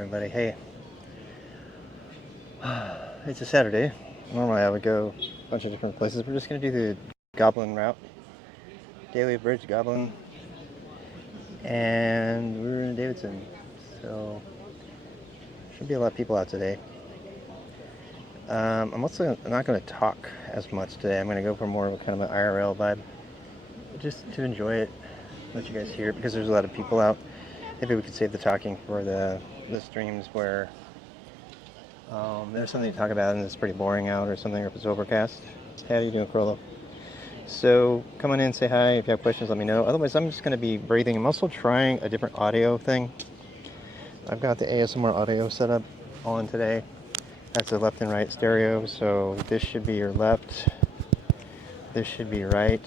everybody. Hey, it's a Saturday. Normally I would go a bunch of different places. We're just going to do the Goblin route. Daily Bridge Goblin. And we're in Davidson. So, should be a lot of people out today. I'm also not going to talk as much today. I'm going to go for more of a kind of an IRL vibe. Just to enjoy it. Let you guys hear it because there's a lot of people out. Maybe we could save the talking for the streams where there's something to talk about and it's pretty boring out or something, or if it's overcast. How are you doing, Crollo? So come on in, say hi. If you have questions, let me know. Otherwise, I'm just going to be breathing. I'm also trying a different audio thing. I've got the ASMR audio set up on today. That's a left and right stereo, so this should be your left. This should be right.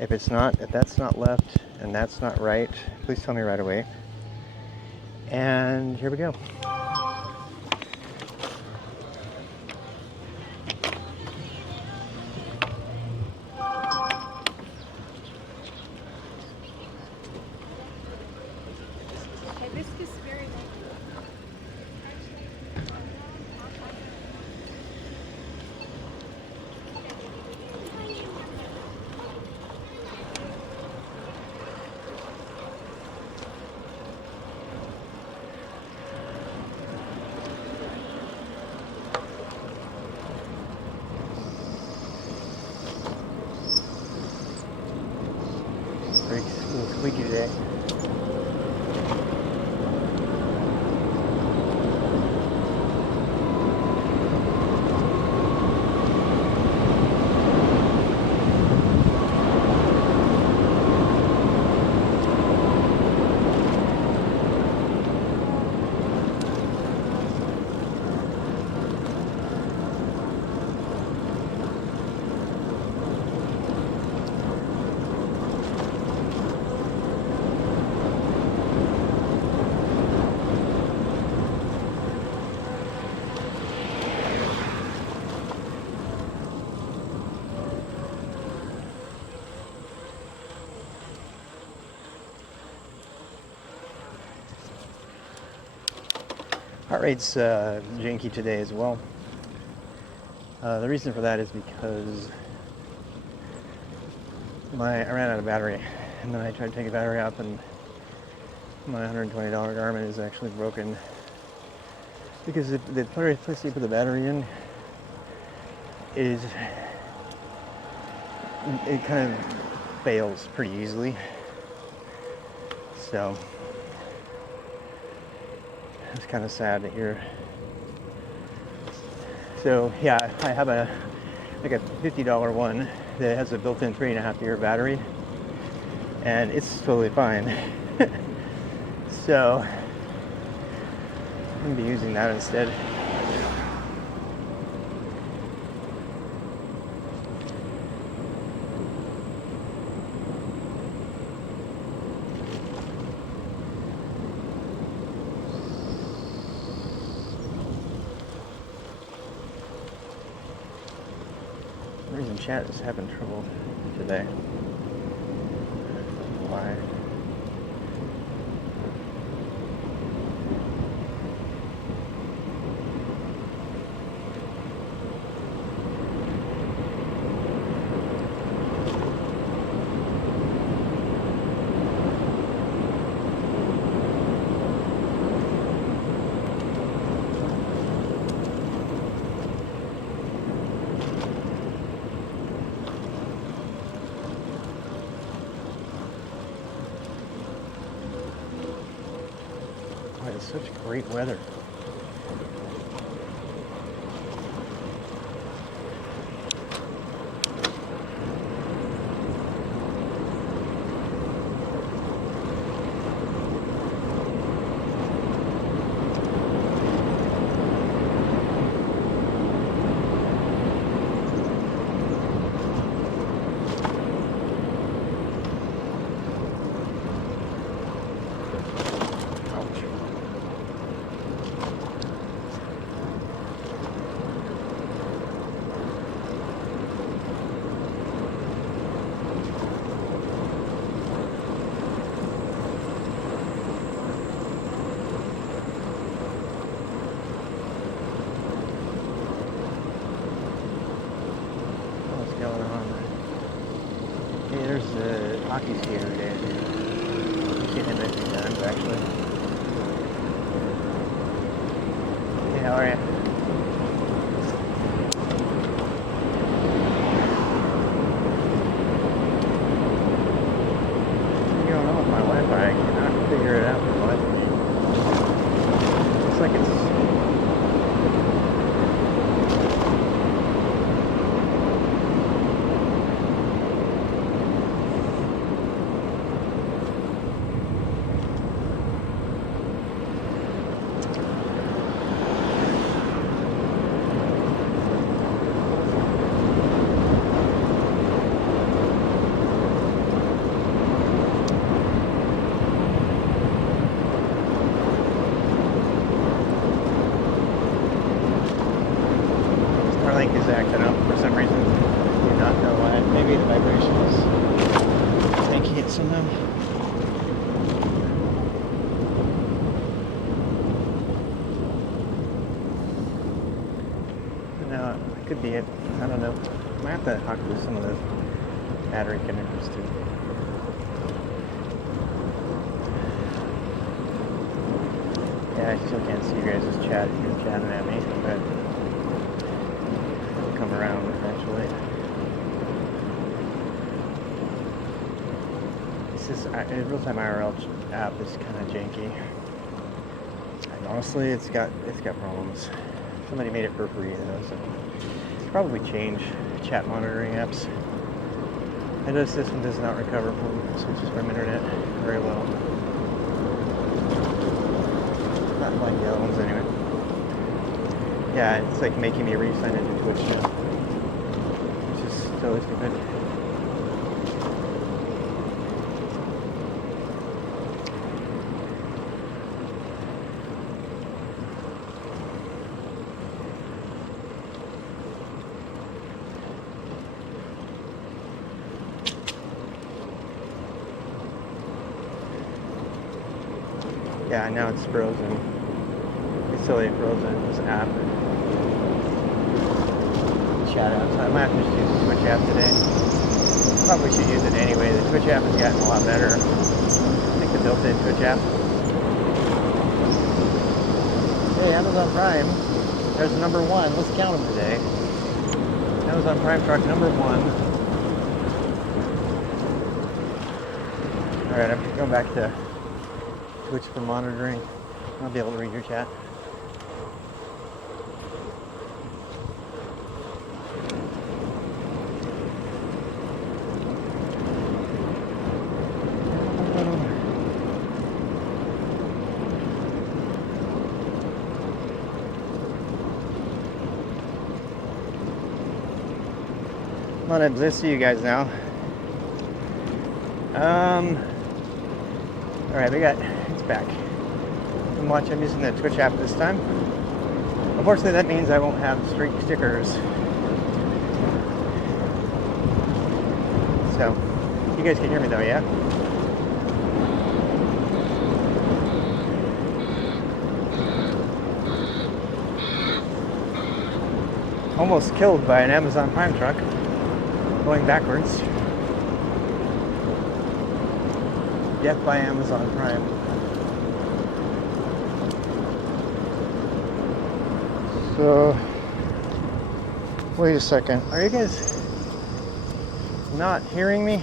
If that's not left and that's not right, please tell me right away. And here we go. Pretty squeaky today. Heart rate's janky today as well. The reason for that is because I ran out of battery, and then I tried to take a battery out, and my $120 Garmin is actually broken because the place you put the battery in it kind of fails pretty easily. So it's kind of sad that you're. So yeah, I have a $50 one that has a built-in 3.5-year battery, and it's totally fine. So I'm gonna be using that instead. The reason chat is having trouble today. Why? Boy, it's such great weather. hockey skater today. I've seen him a few times actually. Hey, how are you? What's going on with my Wi-Fi? I cannot figure it out for life of me. Looks like it's Starlink is acting up for some reason. I do not know why. Maybe the vibration is taking it somehow. No, it could be it. I don't know. I might have to talk to some of the battery connectors too. Yeah, I still can't see you guys' chat if you're chatting at me, but it'll come around eventually. It's just, real-time IRL app is kind of janky. And honestly, it's got problems. Somebody made it for free though, so probably change chat monitoring apps. I noticed this one does not recover from switches from internet very well. Not like the other ones anyway. Yeah, it's like making me re-sign into Twitch now, which is totally stupid. Yeah, now it's frozen. It's totally frozen, this app. Chat app. So I might have to just use the Twitch app today. Probably should use it anyway. The Twitch app has gotten a lot better. Like the built-in Twitch app. Hey, Amazon Prime. There's number one. Let's count them today. Amazon Prime truck number one. Alright, I'm going back to Twitch for monitoring. I'll be able to read your chat. Let's see you guys now. Alright, it's back. I'm using the Twitch app this time. Unfortunately, that means I won't have streak stickers. So, you guys can hear me though, yeah? Almost killed by an Amazon Prime truck going backwards. Death by Amazon Prime. So, wait a second. Are you guys not hearing me?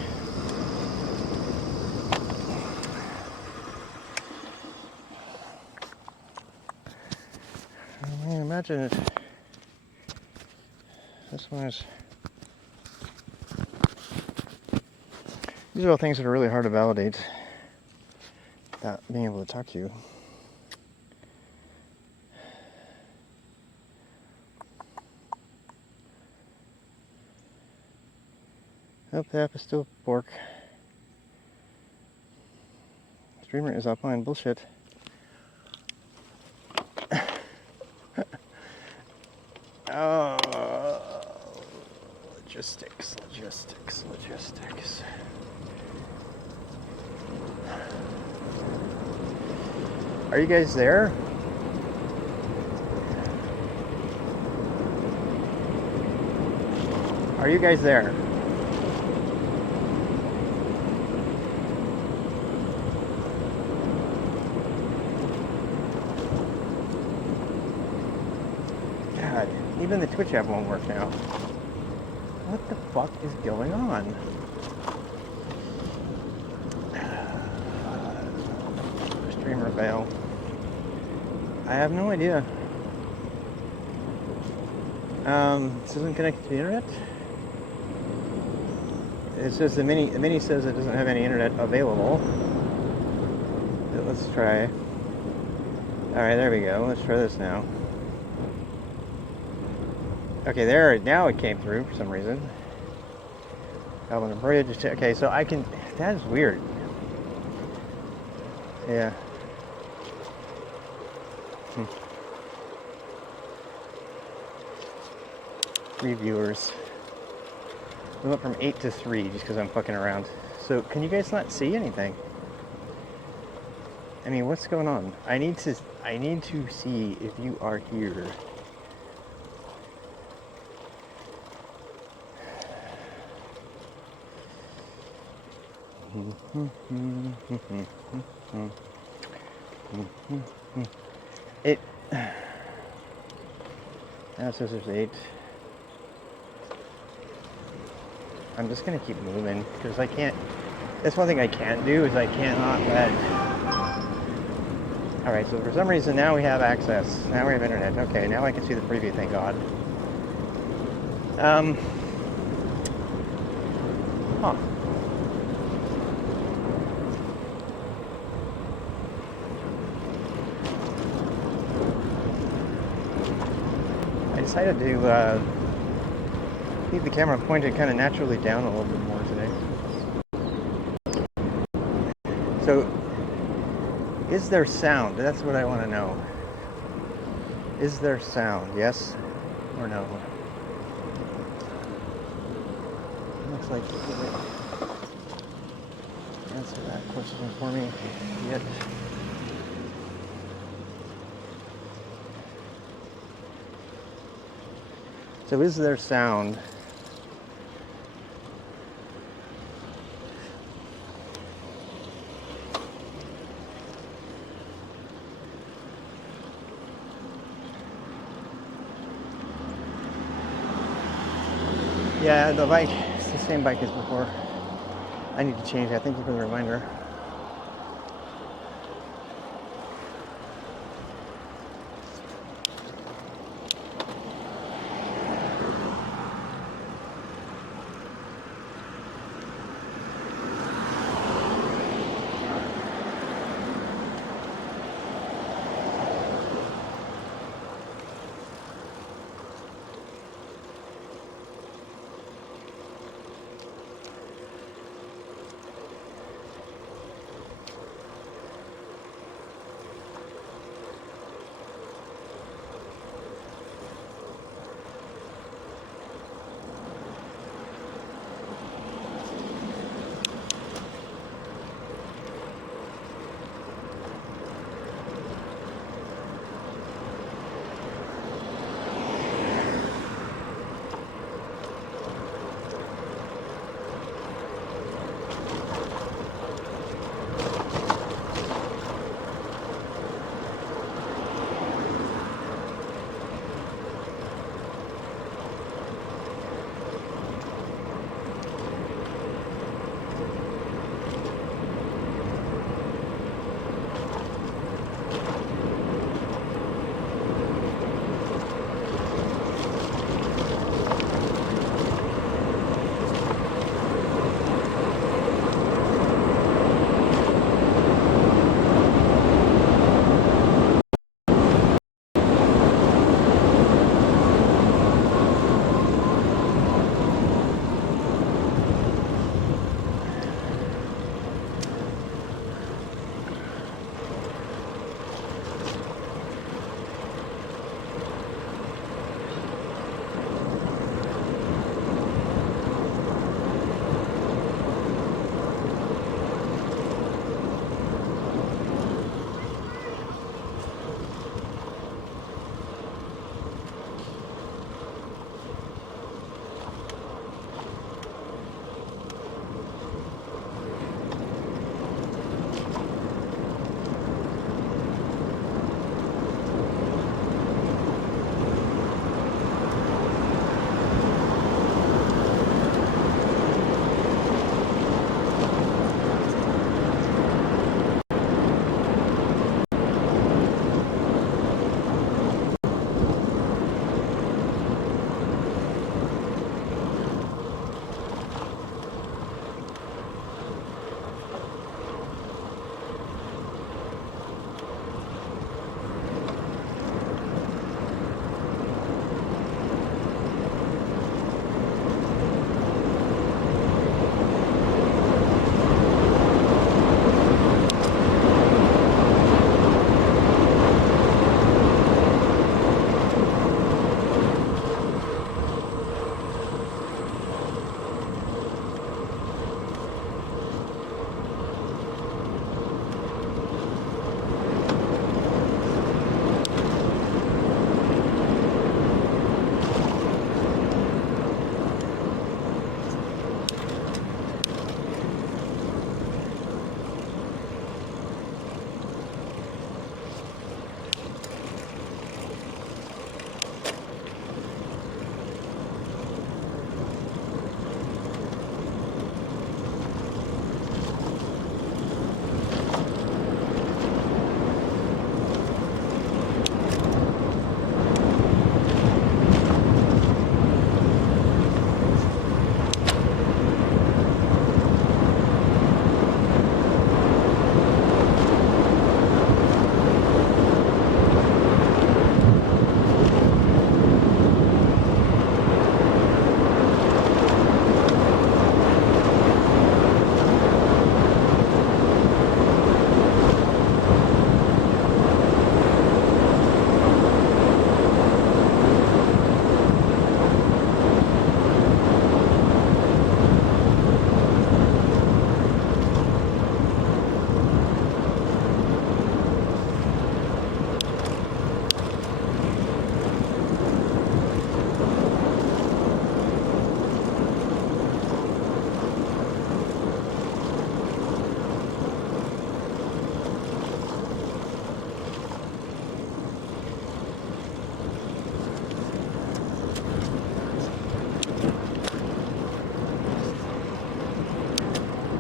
I mean, imagine if this one is. These are all things that are really hard to validate without being able to talk to you. Oh, the app is still bork. Streamer is offline. Bullshit. Oh, logistics. Are you guys there? Are you guys there? God, even the Twitch app won't work now. What the fuck is going on? Streamer fail. I have no idea. This isn't connected to the internet. It says the mini says it doesn't have any internet available. But let's try. Alright, there we go. Let's try this now. Okay, there, now it came through for some reason. Calvin and Bridge. Okay, so I can, that is weird. Yeah. Three viewers. We went from 8 to 3 just because I'm fucking around. So can you guys not see anything? I mean, what's going on? I need to see if you are here. It now it says there's 8. I'm just gonna keep moving because I can't. That's one thing I can't do is I cannot let. All right, so for some reason now we have access. Now we have internet. Okay, now I can see the preview. Thank God. Huh. I decided to keep the camera pointed kind of naturally down a little bit more today. So, is there sound? That's what I want to know. Is there sound? Yes or no? Looks like you didn't answer that question for me yet. So is there sound? Yeah, the bike, it's the same bike as before. I need to change that. Thank you for the reminder.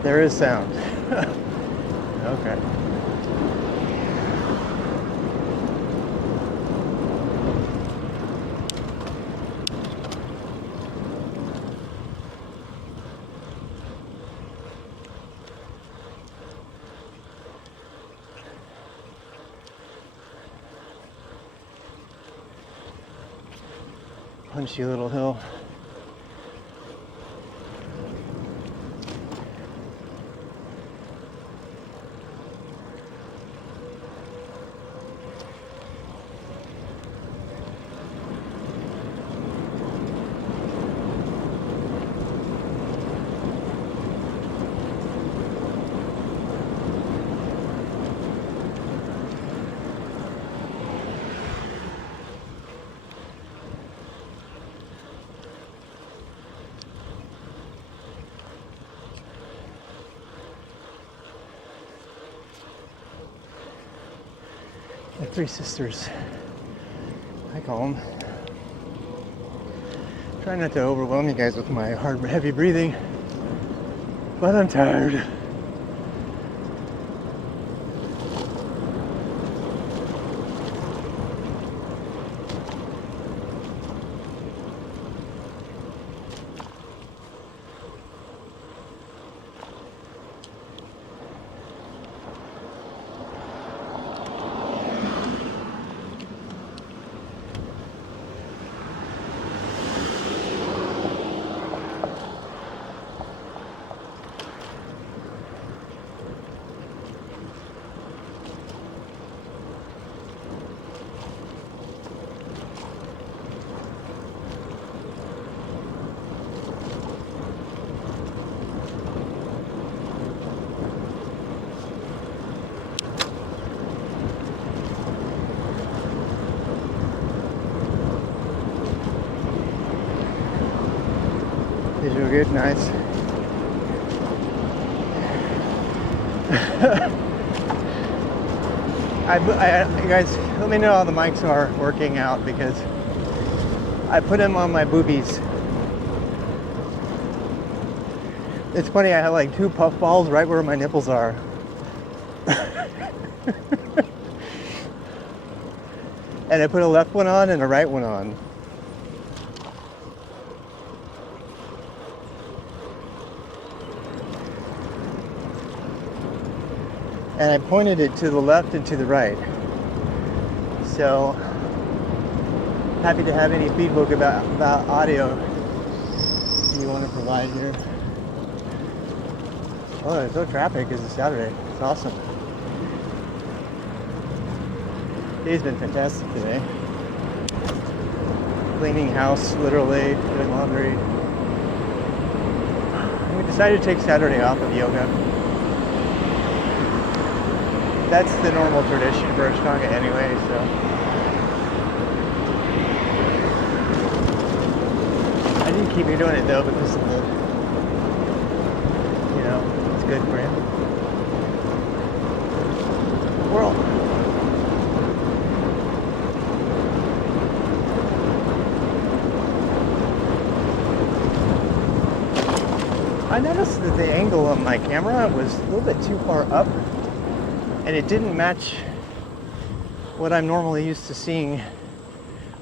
There is sound. Okay. Punchy little hill. The Three Sisters, I call them. Try not to overwhelm you guys with my hard, heavy breathing, but I'm tired. Visual good, nice. You guys, let me know how the mics are working out because I put them on my boobies. It's funny, I have like two puff balls right where my nipples are. And I put a left one on and a right one on. And I pointed it to the left and to the right. So, happy to have any feedback about audio you want to provide here. Oh, there's no traffic because it's Saturday. It's awesome. Day's been fantastic today. Cleaning house, literally, doing laundry. And we decided to take Saturday off of yoga. That's the normal tradition for Ashtanga anyway, so. I didn't keep doing it though because of the, you know, it's good for you. World. I noticed that the angle on my camera was a little bit too far up. And it didn't match what I'm normally used to seeing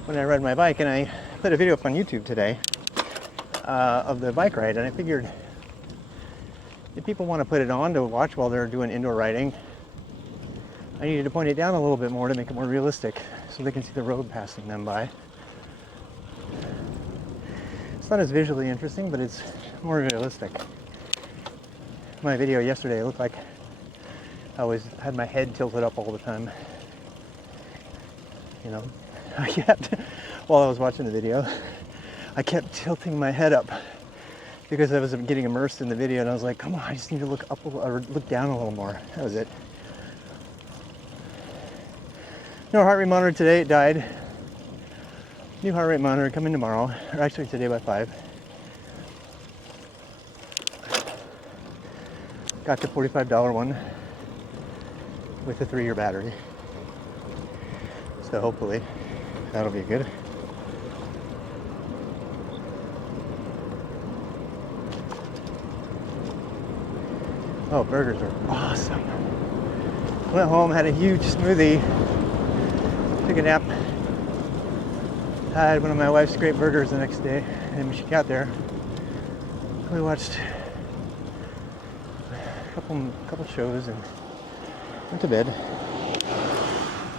when I ride my bike. And I put a video up on YouTube today of the bike ride. And I figured if people want to put it on to watch while they're doing indoor riding, I needed to point it down a little bit more to make it more realistic so they can see the road passing them by. It's not as visually interesting, but it's more realistic. My video yesterday, it looked like I always had my head tilted up all the time. You know, while I was watching the video, I kept tilting my head up because I was getting immersed in the video, and I was like, come on, I just need to look up or look down a little more. That was it. No heart rate monitor today, it died. New heart rate monitor coming tomorrow, or actually today by 5. Got the $45 one with a 3-year battery. So hopefully that'll be good. Oh, burgers are awesome. Went home, had a huge smoothie, took a nap, had one of my wife's great burgers the next day, and when she got there, we watched a couple shows and went to bed.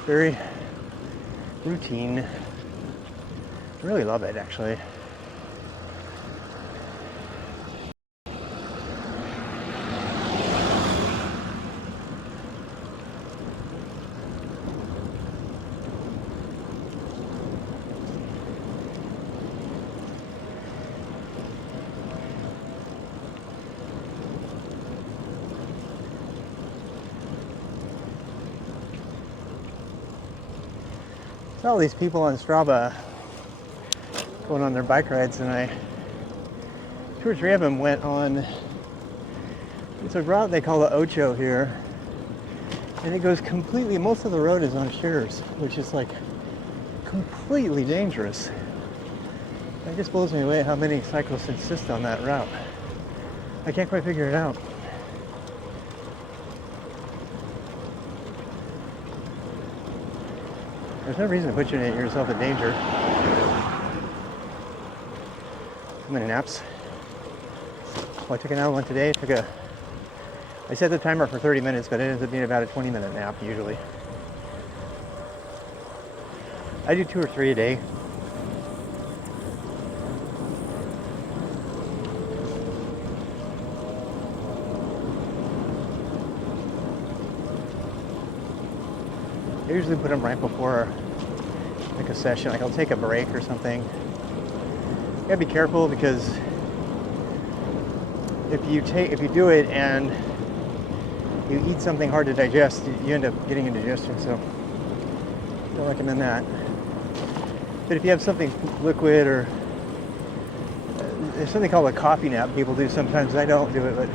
Very routine. I really love it, actually. All these people on Strava going on their bike rides, and two or three of them went on, it's a route they call the Ocho here, and it goes completely, most of the road is on shares, which is like completely dangerous. It just blows me away how many cyclists insist on that route. I can't quite figure it out. There's no reason to put yourself in danger. How many naps? Well, I took an hour one today. I set the timer for 30 minutes, but it ends up being about a 20-minute nap usually. I do 2 or 3 a day. I usually put them right before like a session, like I'll take a break or something. You gotta be careful because if you do it and you eat something hard to digest, you end up getting indigestion, so don't recommend that. But if you have something liquid or there's something called a coffee nap people do sometimes. I don't do it, but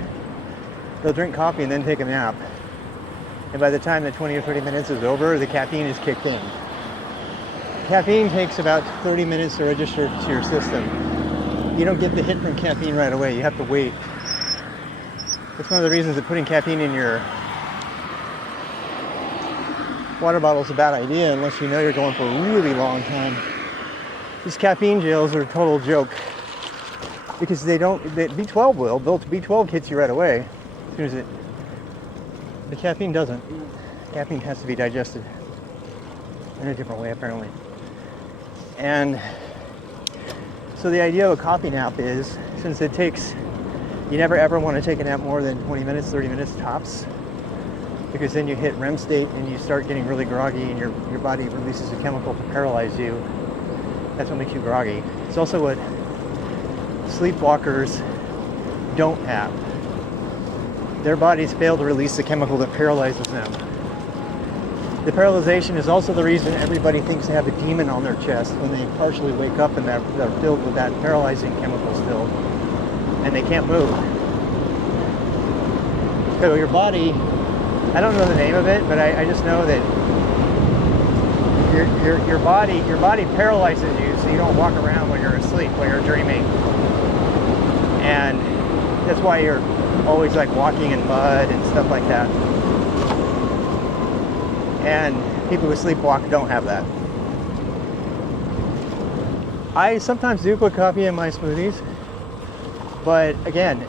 they'll drink coffee and then take a nap. And by the time the 20 or 30 minutes is over, the caffeine is kicked in. Caffeine takes about 30 minutes to register to your system. You don't get the hit from caffeine right away. You have to wait. That's one of the reasons that putting caffeine in your water bottle is a bad idea unless you know you're going for a really long time. These caffeine gels are a total joke because B12 will. B12 hits you right away as soon as the caffeine doesn't. Caffeine has to be digested in a different way, apparently. And so the idea of a coffee nap is, since you never ever want to take a nap more than 20 minutes, 30 minutes tops, because then you hit REM state and you start getting really groggy and your body releases a chemical to paralyze you. That's what makes you groggy. It's also what sleepwalkers don't have. Their bodies fail to release the chemical that paralyzes them. The paralyzation is also the reason everybody thinks they have a demon on their chest when they partially wake up and they're filled with that paralyzing chemical still, and they can't move. So your body, I don't know the name of it, but I just know that your body paralyzes you so you don't walk around when you're asleep, when you're dreaming. And that's why you're always like walking in mud and stuff like that. And people who sleepwalk don't have that. I sometimes do put coffee in my smoothies, but again,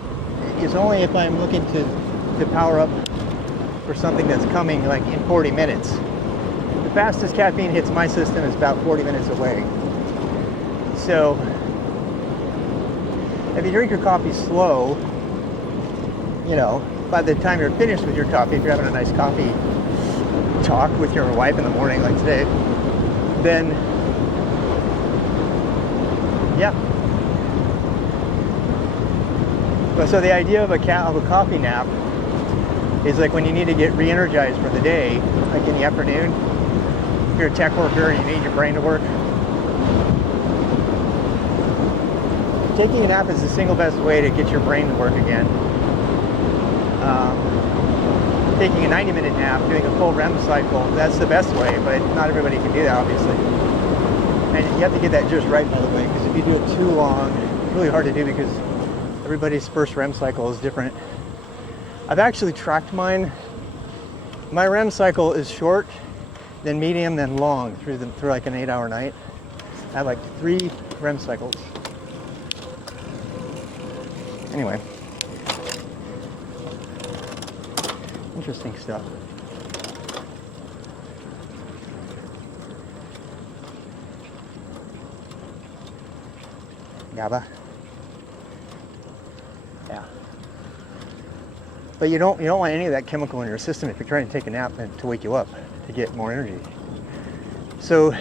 it's only if I'm looking to power up for something that's coming like in 40 minutes. The fastest caffeine hits my system is about 40 minutes away. So if you drink your coffee slow, by the time you're finished with your coffee, if you're having a nice coffee talk with your wife in the morning like today, then yeah. But so the idea of a coffee nap is like when you need to get re-energized for the day, like in the afternoon, if you're a tech worker and you need your brain to work. Taking a nap is the single best way to get your brain to work again. Taking a 90-minute nap, doing a full REM cycle, that's the best way, but not everybody can do that, obviously. And you have to get that just right, by the way, because if you do it too long, it's really hard to do because everybody's first REM cycle is different. I've actually tracked mine. My REM cycle is short, then medium, then long through like an 8-hour night. I have like 3 REM cycles. Anyway, interesting stuff. GABA. Yeah. But you don't want any of that chemical in your system if you're trying to take a nap and to wake you up to get more energy. So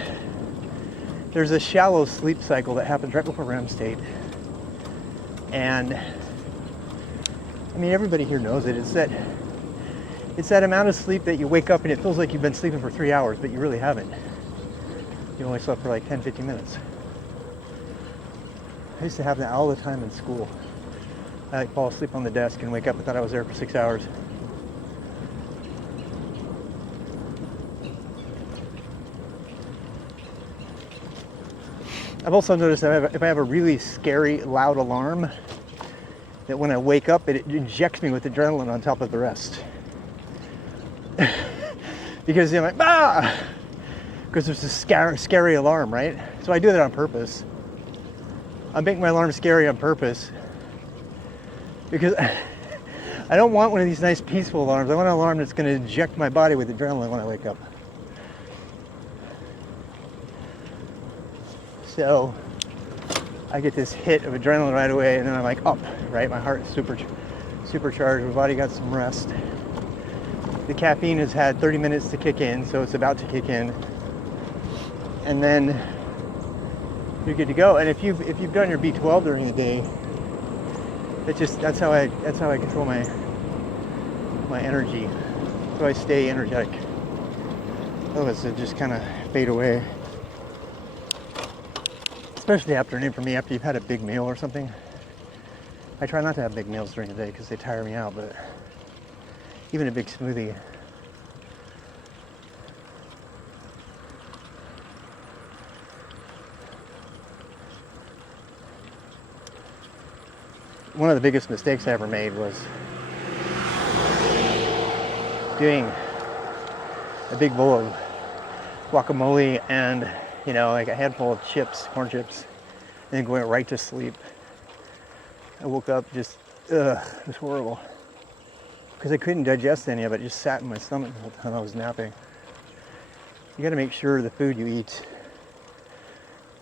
there's a shallow sleep cycle that happens right before REM state. And I mean, everybody here knows it. It's that amount of sleep that you wake up and it feels like you've been sleeping for 3 hours, but you really haven't. You only slept for like 10, 15 minutes. I used to have that all the time in school. I like fall asleep on the desk and wake up and thought I was there for 6 hours. I've also noticed that if I have a really scary, loud alarm, that when I wake up, it injects me with adrenaline on top of the rest. Because I'm like, ah! Because there's this scary alarm, right? So I do that on purpose. I make my alarm scary on purpose because I don't want one of these nice peaceful alarms. I want an alarm that's going to inject my body with adrenaline when I wake up. So I get this hit of adrenaline right away, and then I'm like up, right? My heart is supercharged, my body got some rest. The caffeine has had 30 minutes to kick in, so it's about to kick in. And then you're good to go. And if you've done your B12 during the day, that's how I control my energy. So I stay energetic. Otherwise it just kind of fade away. Especially afternoon for me, after you've had a big meal or something. I try not to have big meals during the day because they tire me out, but even a big smoothie. One of the biggest mistakes I ever made was doing a big bowl of guacamole and, like a handful of chips, corn chips, and then going right to sleep. I woke up just, it was horrible. Because I couldn't digest any of it. It just sat in my stomach the whole time I was napping. You gotta make sure the food you eat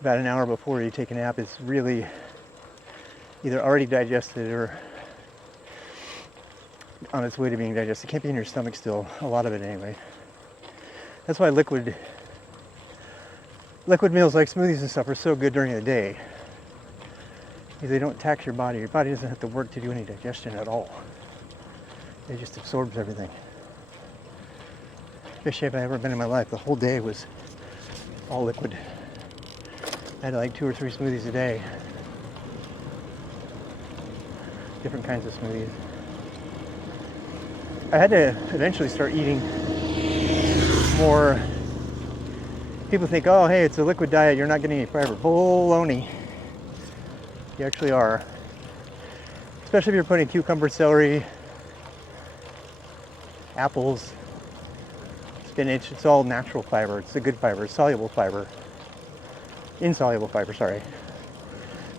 about an hour before you take a nap is really either already digested or on its way to being digested. It can't be in your stomach still, a lot of it anyway. That's why liquid meals like smoothies and stuff are so good during the day. Because they don't tax your body. Your body doesn't have to work to do any digestion at all. It just absorbs everything. Best shape I've ever been in my life. The whole day was all liquid. I had like 2 or 3 smoothies a day. Different kinds of smoothies. I had to eventually start eating more. People think, oh, hey, it's a liquid diet, you're not getting any fiber. Baloney. You actually are. Especially if you're putting cucumber, celery, apples, spinach. It's all natural fiber. It's a good fiber. It's soluble fiber. Insoluble fiber, sorry.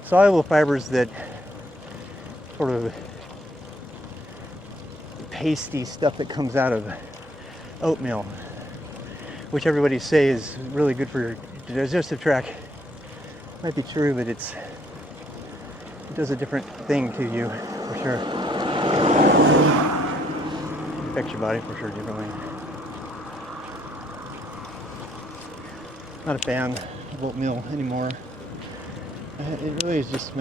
Soluble fibers that sort of pasty stuff that comes out of oatmeal, which everybody say is really good for your digestive tract. Might be true, but it does a different thing to you for sure. It affects your body for sure differently. Not a fan of oatmeal anymore. It really is just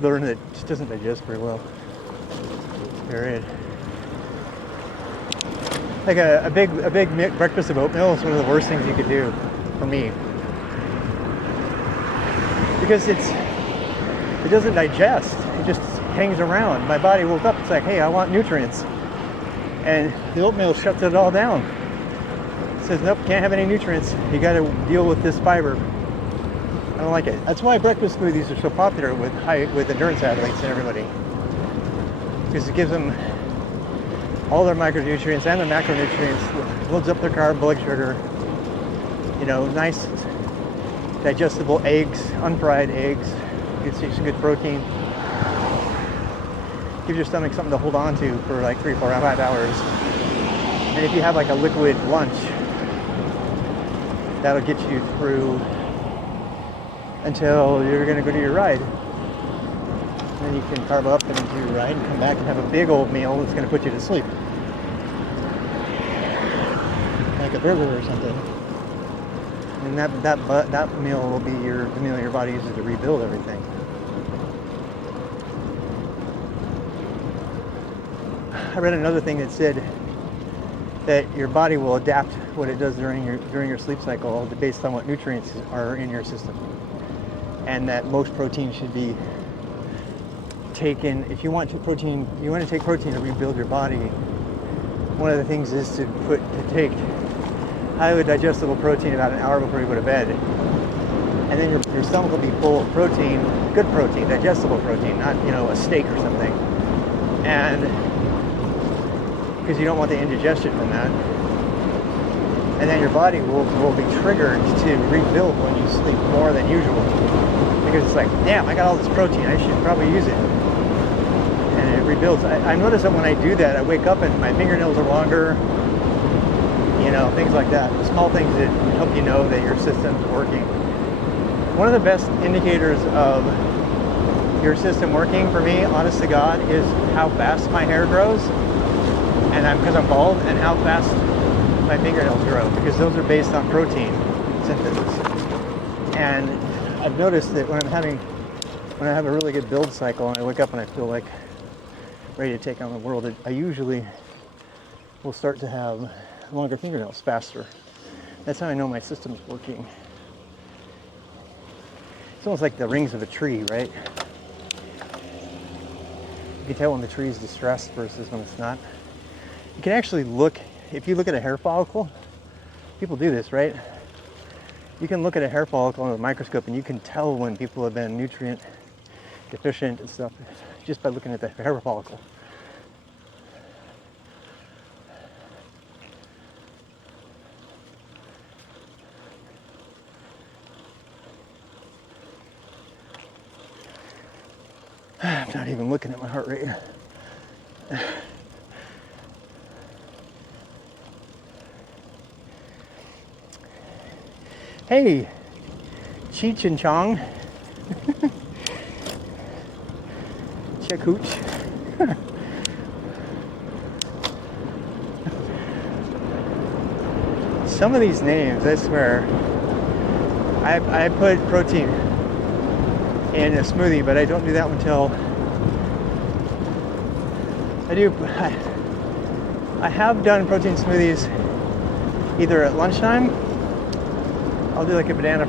learned that it just doesn't digest very well. Period. Like a big breakfast of oatmeal is one of the worst things you could do for me, because it doesn't digest. It just hangs around. My body woke up. It's like, hey, I want nutrients, and the oatmeal shuts it all down. It says, nope, can't have any nutrients. You got to deal with this fiber. I don't like it. That's why breakfast smoothies are so popular with endurance athletes and everybody, because it gives them all their micronutrients and their macronutrients, loads up their carb, blood sugar, nice digestible eggs, unfried eggs, gets you some good protein. Gives your stomach something to hold on to for like 3, 4, 5 hours. And if you have like a liquid lunch, that'll get you through until you're gonna go to your ride. And then you can carb up and do your ride and come back and have a big old meal that's gonna put you to sleep. Like a burger or something. And that meal will be the meal your body uses to rebuild everything. I read another thing that said that your body will adapt what it does during your sleep cycle based on what nutrients are in your system, and that most protein should be taken. If you want to take protein to rebuild your body, one of the things is to take highly digestible protein about an hour before you go to bed, and then your stomach will be full of protein, good protein, digestible protein, not a steak or something, and because you don't want the indigestion from that. And then your body will be triggered to rebuild when you sleep more than usual. Because it's like, damn, I got all this protein, I should probably use it. And it rebuilds. I notice that when I do that, I wake up and my fingernails are longer, things like that. Small things that help you know that your system's working. One of the best indicators of your system working for me, honest to God, is how fast my hair grows. And because I'm bald, and how fast my fingernails grow, because those are based on protein synthesis. And I've noticed that when I have a really good build cycle and I wake up and I feel like ready to take on the world, I usually will start to have longer fingernails faster. That's how I know my system's working. It's almost like the rings of a tree, right? You can tell when the tree is distressed versus when it's not. You can actually look, if you look at a hair follicle, people do this, right? You can look at a hair follicle under a microscope and you can tell when people have been nutrient deficient and stuff just by looking at the hair follicle. I'm not even looking at my heart rate. Hey, Cheech and Chong. Chekooch. Some of these names, I swear, I put protein in a smoothie, but I don't do that until I have done protein smoothies either at lunchtime. I'll do like a banana,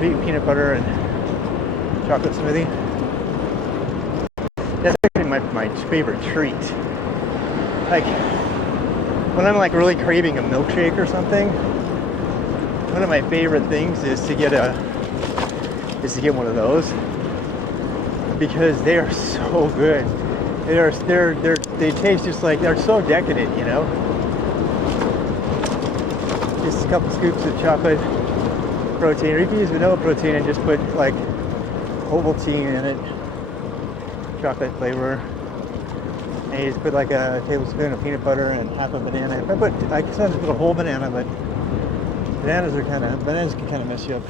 peanut butter and chocolate smoothie. That's actually my favorite treat. Like when I'm like really craving a milkshake or something, one of my favorite things is to get one of those, because they are so good. They taste just like, they're so decadent, Just a couple scoops of chocolate protein, or you can use vanilla protein and just put like Ovaltine in it, chocolate flavor, and you just put like a tablespoon of peanut butter and half a banana. I sometimes put a whole banana, but bananas can kind of mess you up.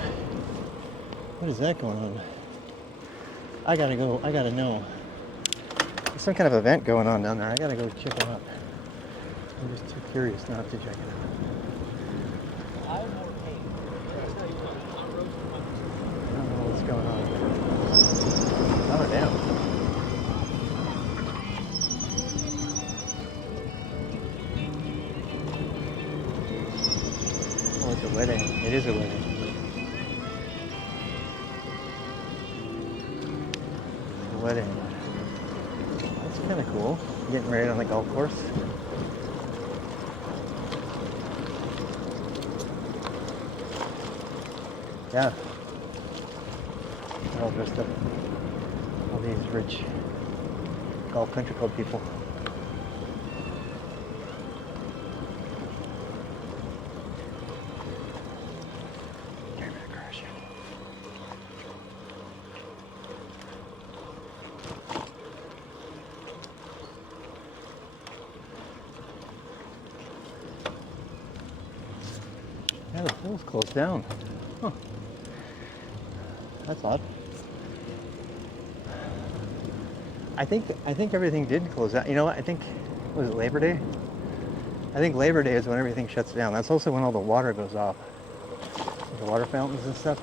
What is that going on? I gotta know. There's some kind of event going on down there. I gotta go check it out. I'm just too curious not to check it out. What's going on? Oh, damn. Oh, it's a wedding. It is a wedding. It's a wedding. That's kind of cool. Getting married on the golf course. Yeah. All dressed up. All these rich golf country club people. Yeah, the pool's closed down. Huh. That's odd. I think everything did close down. You know what? I think, was it Labor Day? I think Labor Day is when everything shuts down. That's also when all the water goes off. The water fountains and stuff.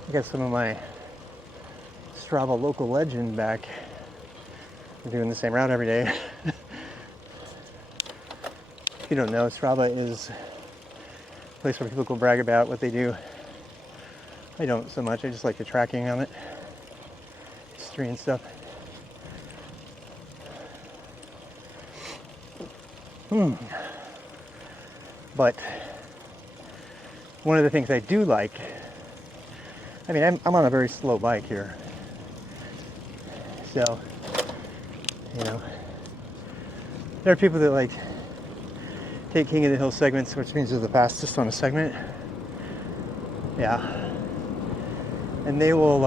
I got some of my Strava local legend back. We're doing the same route every day. If you don't know, Strava is a place where people go brag about what they do. I don't so much. I just like the tracking on it, history and stuff. But one of the things I do like, I mean, I'm on a very slow bike here. So, you know, there are people that like take King of the Hill segments, which means they're the fastest on a segment. Yeah. And they will,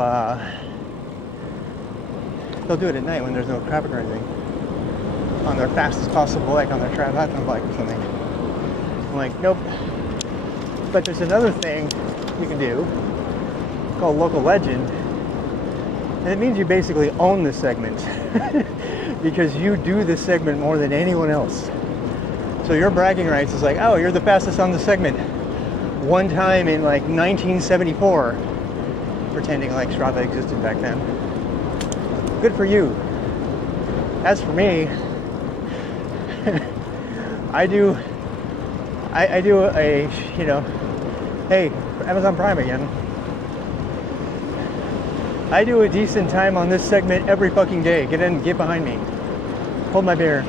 they'll do it at night when there's no traffic or anything. On their fastest possible bike, on their triathlon bike or something. I'm like, nope. But there's another thing you can do called local legend. And it means you basically own the segment because you do this segment more than anyone else. So your bragging rights is like, oh, you're the fastest on the segment. One time in like 1974, pretending like Strava existed back then. Good for you. As for me, I do a, you know, hey, Amazon Prime again. I do a decent time on this segment every fucking day. Get in, get behind me. Hold my beer.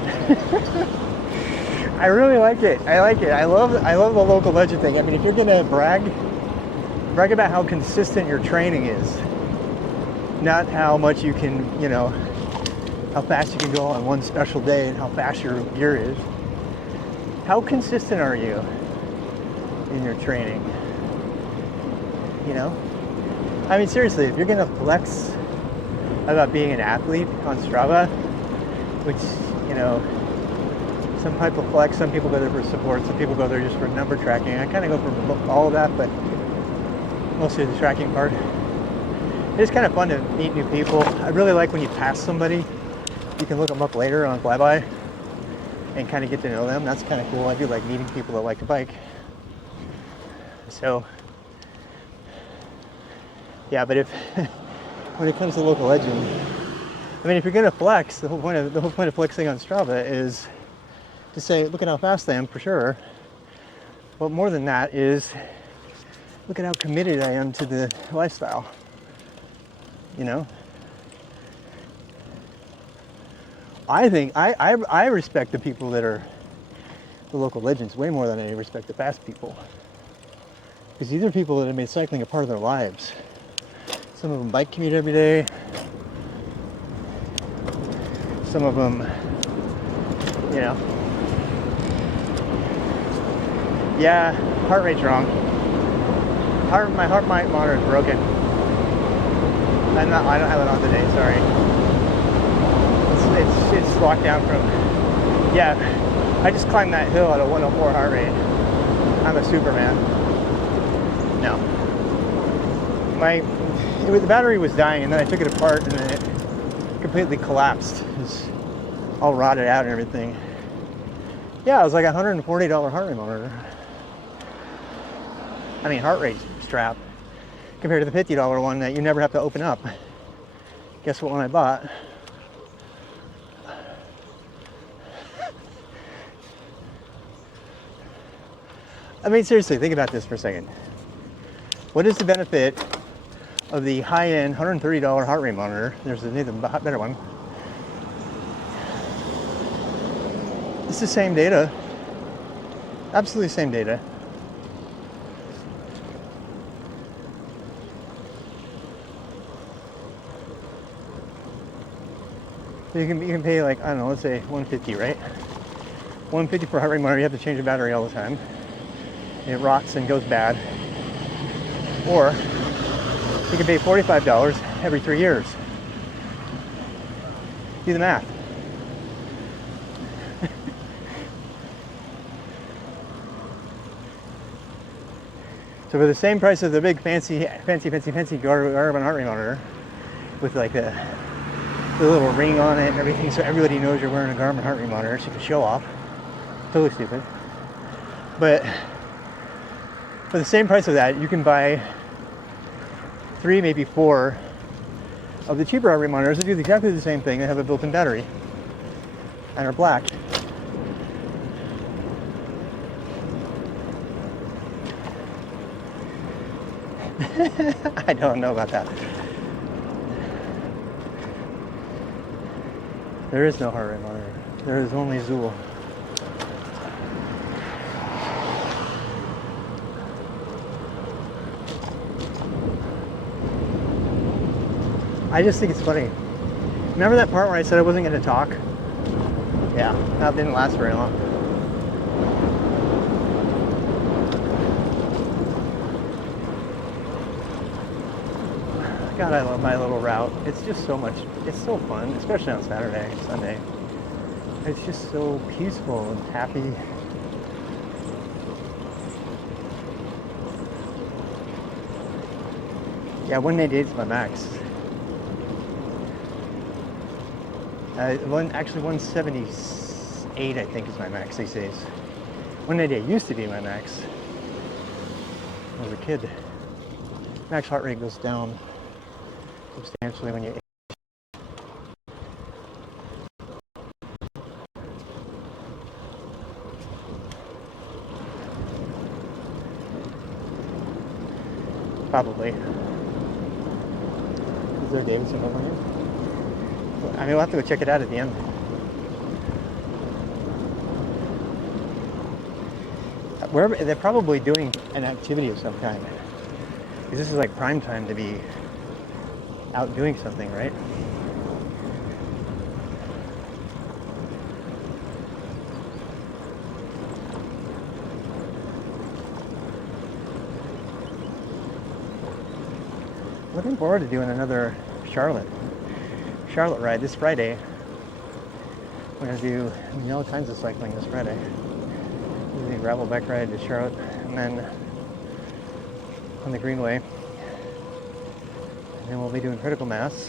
I really like it. I like it. I love the local legend thing. I mean, if you're gonna brag about how consistent your training is, not how much you can, you know, how fast you can go on one special day and how fast your gear is. How consistent are you in your training? You know? I mean, seriously, if you're gonna flex about being an athlete on Strava, which, you know, some type of flex, some people go there for support, some people go there just for number tracking. I kind of go for all of that, but mostly the tracking part. It's kind of fun to meet new people. I really like when you pass somebody, you can look them up later on Flyby and kind of get to know them. That's kind of cool. I do like meeting people that like to bike. So, yeah, but if when it comes to local legend, I mean, if you're gonna flex, the whole point of flexing on Strava is to say, look at how fast I am for sure. But more than that is, look at how committed I am to the lifestyle. You know? I think I respect the people that are the local legends way more than I respect the fast people. Because these are people that have made cycling a part of their lives. Some of them bike commute every day. Some of them, you know. Yeah, heart rate's wrong. My heart monitor is broken. I don't have it on today, sorry. It's locked down from, yeah, I just climbed that hill at a 104 heart rate. I'm a superman. No. The battery was dying and then I took it apart and then it completely collapsed. It was all rotted out and everything. Yeah, it was like a $140 heart rate monitor. I mean, heart rate strap compared to the $50 one that you never have to open up. Guess what one I bought? I mean, seriously, think about this for a second. What is the benefit of the high-end $130 heart rate monitor? There's an even better one. It's the same data. Absolutely same data. So you can pay like, I don't know, let's say 150, right? 150 for a heart rate monitor. You have to change the battery all the time. It rots and goes bad. Or you can pay $45 every 3 years. Do the math. So for the same price of the big fancy Garmin heart rate monitor, with like the little ring on it and everything, so everybody knows you're wearing a Garmin heart rate monitor, so you can show off. Totally stupid. But for the same price of that, you can buy 3, maybe 4 of the cheaper heart rate monitors that do exactly the same thing. They have a built-in battery and are black. I don't know about that. There is no heart rate monitor. There is only Zool. I just think it's funny. Remember that part where I said I wasn't going to talk? Yeah, that didn't last very long. God, I love my little route. It's just so much, it's so fun, especially on Saturday, Sunday. It's just so peaceful and happy. Yeah, 188's my max. Actually 178 I think is my max these days. 188 used to be my max when I was a kid. Max heart rate goes down substantially when you age. Probably. Is there a Davidson over here? I mean, we'll have to go check it out at the end. Wherever, they're probably doing an activity of some kind. Because this is like prime time to be out doing something, right? Looking forward to doing another Charlotte ride this Friday. We're going to do all kinds of cycling this Friday. We'll do a gravel bike ride to Charlotte, and then on the Greenway. And then we'll be doing critical mass.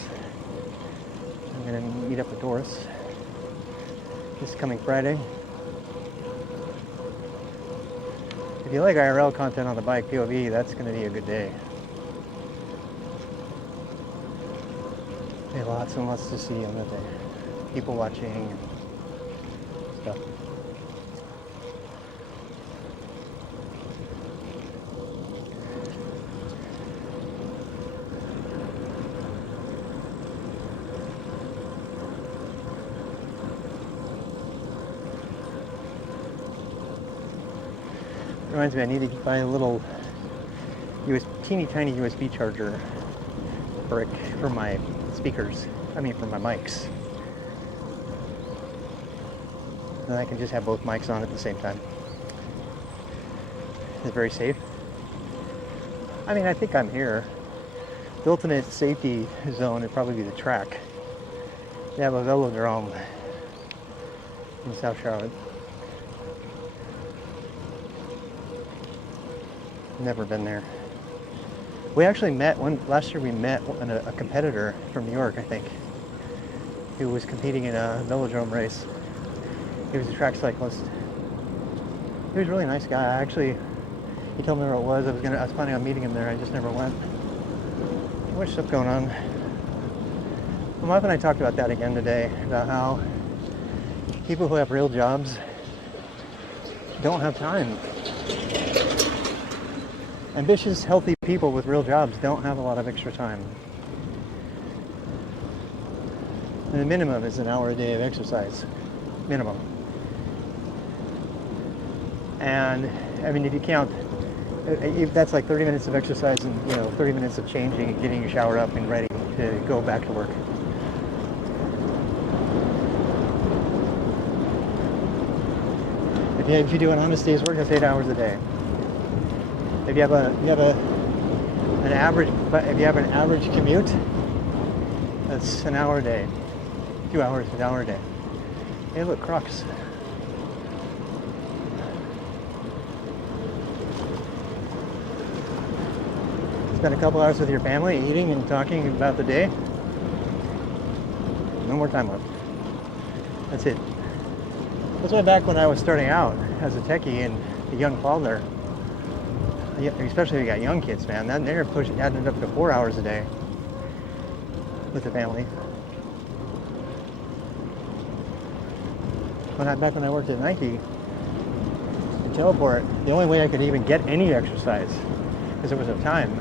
I'm going to meet up with Doris this coming Friday. If you like IRL content on the bike, POV, that's going to be a good day. There's lots and lots to see on that day. People watching and stuff. Reminds me, I need to buy a little teeny tiny USB charger brick for my speakers. I mean, for my mics. Then I can just have both mics on at the same time. It's very safe. I mean, I think I'm here. The ultimate safety zone would probably be the track. They have a velodrome in South Charlotte. Never been there. We actually met last year. We met a competitor from New York, I think, who was competing in a velodrome race. He was a track cyclist. He was a really nice guy. Actually, he told me where it was. I was planning on meeting him there. I just never went. Too much stuff going on. My wife and I talked about that again today, about how people who have real jobs don't have time. Ambitious, healthy people with real jobs don't have a lot of extra time. And the minimum is an hour a day of exercise. Minimum. And I mean, if you count, if that's like 30 minutes of exercise and 30 minutes of changing and getting your shower up and ready to go back to work. If you do an honest day's work, that's 8 hours a day. If you have an average commute, that's an hour a day. 2 hours, an hour a day. Hey, look, Crocs. Spend a couple hours with your family, eating and talking about the day. No more time left. That's it. That's why back when I was starting out as a techie and a young father, especially if you got young kids, man, then they're adding up to 4 hours a day with the family. Back when I worked at Nike, in Teleport, the only way I could even get any exercise, because there was no time,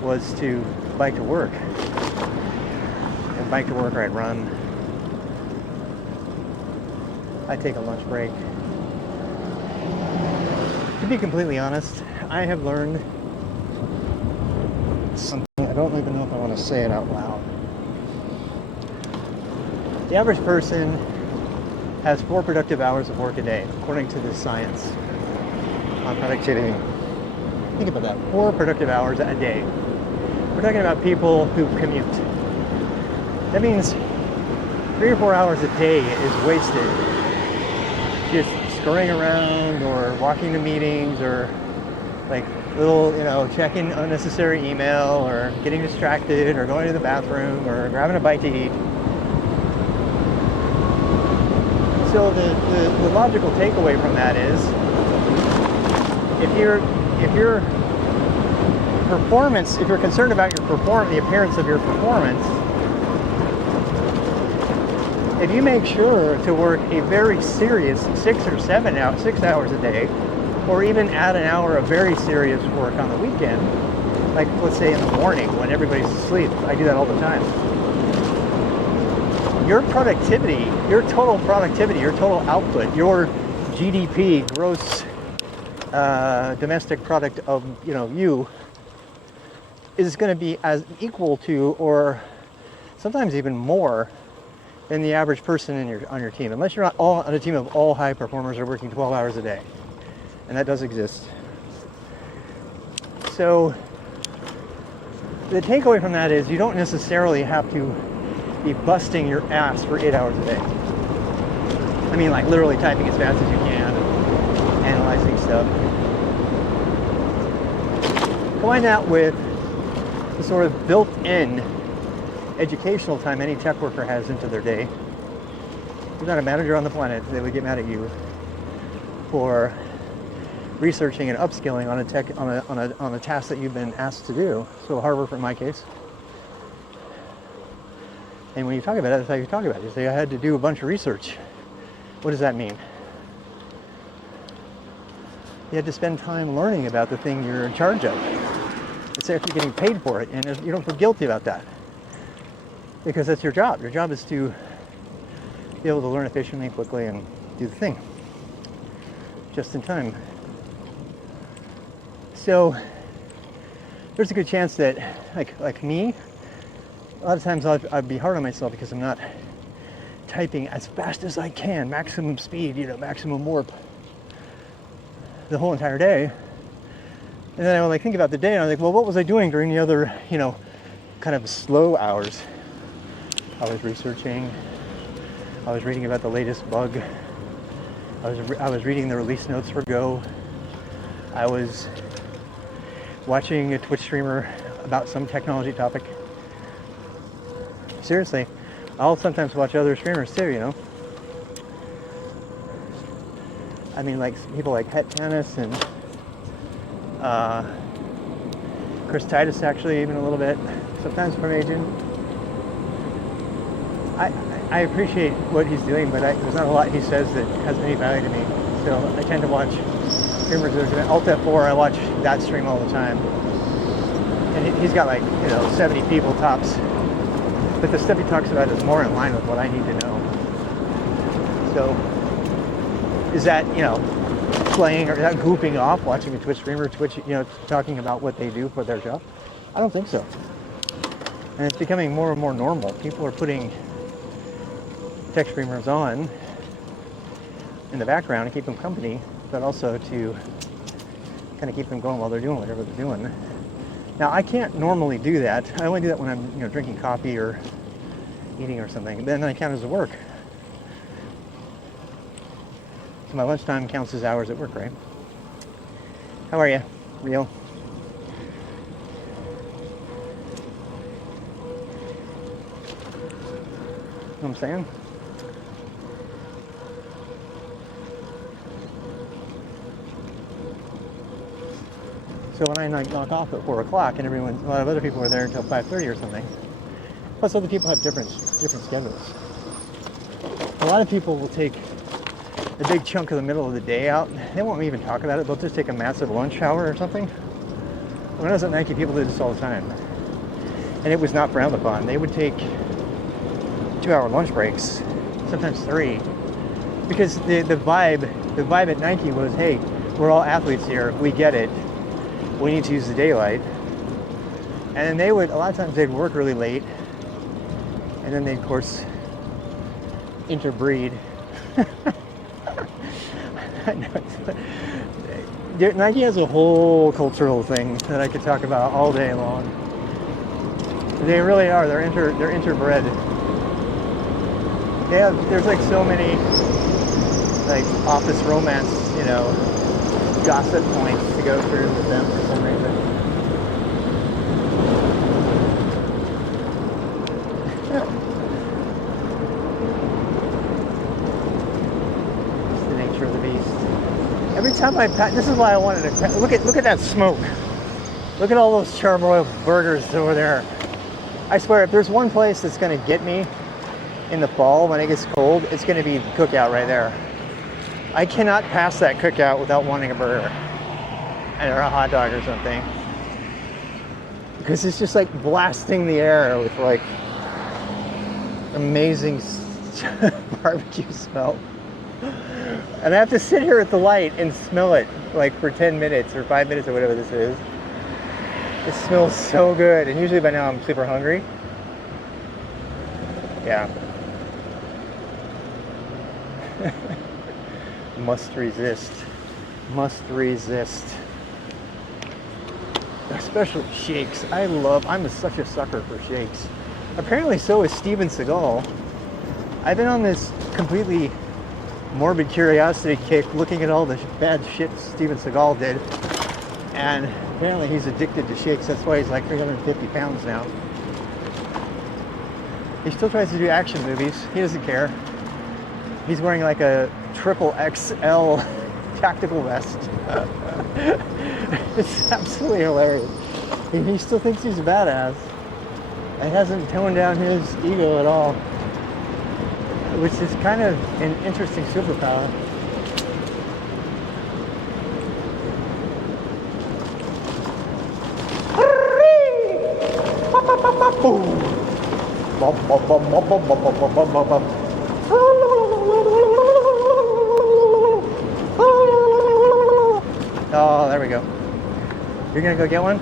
was to bike to work. And bike to work or I'd run. I'd take a lunch break. To be completely honest, I have learned something, I don't even know if I want to say it out loud. The average person has 4 productive hours of work a day, according to this science on productivity. Think about that, 4 productive hours a day. We're talking about people who commute. That means 3 or 4 hours a day is wasted just scurrying around or walking to meetings or like little, checking unnecessary email or getting distracted or going to the bathroom or grabbing a bite to eat. So the logical takeaway from that is if you're concerned about the appearance of your performance, if you make sure to work a very serious 6 hours a day, or even add an hour of very serious work on the weekend, like let's say in the morning when everybody's asleep, I do that all the time. Your productivity, your total output, your GDP, gross domestic product of you, is going to be as equal to, or sometimes even more, than the average person on your team, unless you're not all on a team of all high performers are working 12 hours a day, and that does exist. So the takeaway from that is you don't necessarily have to be busting your ass for 8 hours a day. I mean, like literally typing as fast as you can, analyzing stuff. Combine that with the sort of built-in educational time any tech worker has into their day. You're not a manager on the planet, they would get mad at you for researching and upskilling on a task that you've been asked to do. So Harvard, in my case. And when you talk about it, that's how you talk about it. You say, I had to do a bunch of research. What does that mean? You had to spend time learning about the thing you're in charge of. It's actually getting paid for it, and you don't feel guilty about that. Because that's your job. Your job is to be able to learn efficiently, quickly, and do the thing. Just in time. So, there's a good chance that, like me, a lot of times I'd be hard on myself because I'm not typing as fast as I can, maximum speed, maximum warp, the whole entire day. And then I would think about the day, and I was like, well, what was I doing during the other, kind of slow hours? I was researching. I was reading about the latest bug. I was reading the release notes for Go. I was watching a Twitch streamer about some technology topic. Seriously, I'll sometimes watch other streamers too, I mean, like people like Het Tanis and Chris Titus, actually, even a little bit. Sometimes from Agent. I appreciate what he's doing, but there's not a lot he says that has any value to me. So I tend to watch streamers. There's an Alt F4. I watch that stream all the time, and he's got like 70 people tops. But the stuff he talks about is more in line with what I need to know. So, is that playing, or is that goofing off watching a Twitch streamer talking about what they do for their job? I don't think so. And it's becoming more and more normal. People are putting tech streamers on in the background to keep them company, but also to kind of keep them going while they're doing whatever they're doing. Now, I can't normally do that. I only do that when I'm drinking coffee or eating or something. Then I count as work. So my lunchtime counts as hours at work, right? How are you, Rio? Know what I'm saying? So when I knock off at 4 o'clock and a lot of other people are there until 5:30 or something. Plus other people have different schedules. A lot of people will take a big chunk of the middle of the day out. They won't even talk about it. They'll just take a massive lunch hour or something. When I was at Nike, people did this all the time. And it was not frowned upon. They would take 2-hour lunch breaks, sometimes 3. Because the vibe at Nike was, hey, we're all athletes here. We get it. We need to use the daylight. And then a lot of times they'd work really late. And then they, of course, interbreed. Nike has a whole cultural thing that I could talk about all day long. They really are. They're interbred. There's like so many like office romance, gossip points to go through with them for some reason. It's the nature of the beast. Every time this is why I wanted to look at that smoke. Look at all those charbroiled burgers over there. I swear, if there's one place that's going to get me in the fall when it gets cold, it's going to be the Cookout right there. I cannot pass that Cookout without wanting a burger or a hot dog or something, because it's just like blasting the air with like amazing barbecue smell. And I have to sit here at the light and smell it like for 10 minutes or 5 minutes or whatever this is. It smells so good, and usually by now I'm super hungry. Yeah. Must resist. Especially shakes. I'm such a sucker for shakes. Apparently so is Steven Seagal. I've been on this completely morbid curiosity kick looking at all the bad shit Steven Seagal did. And apparently he's addicted to shakes. That's why he's like 350 pounds now. He still tries to do action movies. He doesn't care. He's wearing like a XXL tactical vest. It's absolutely hilarious. He still thinks he's a badass. And hasn't toned down his ego at all. Which is kind of an interesting superpower. Oh, there we go. You're gonna go get one?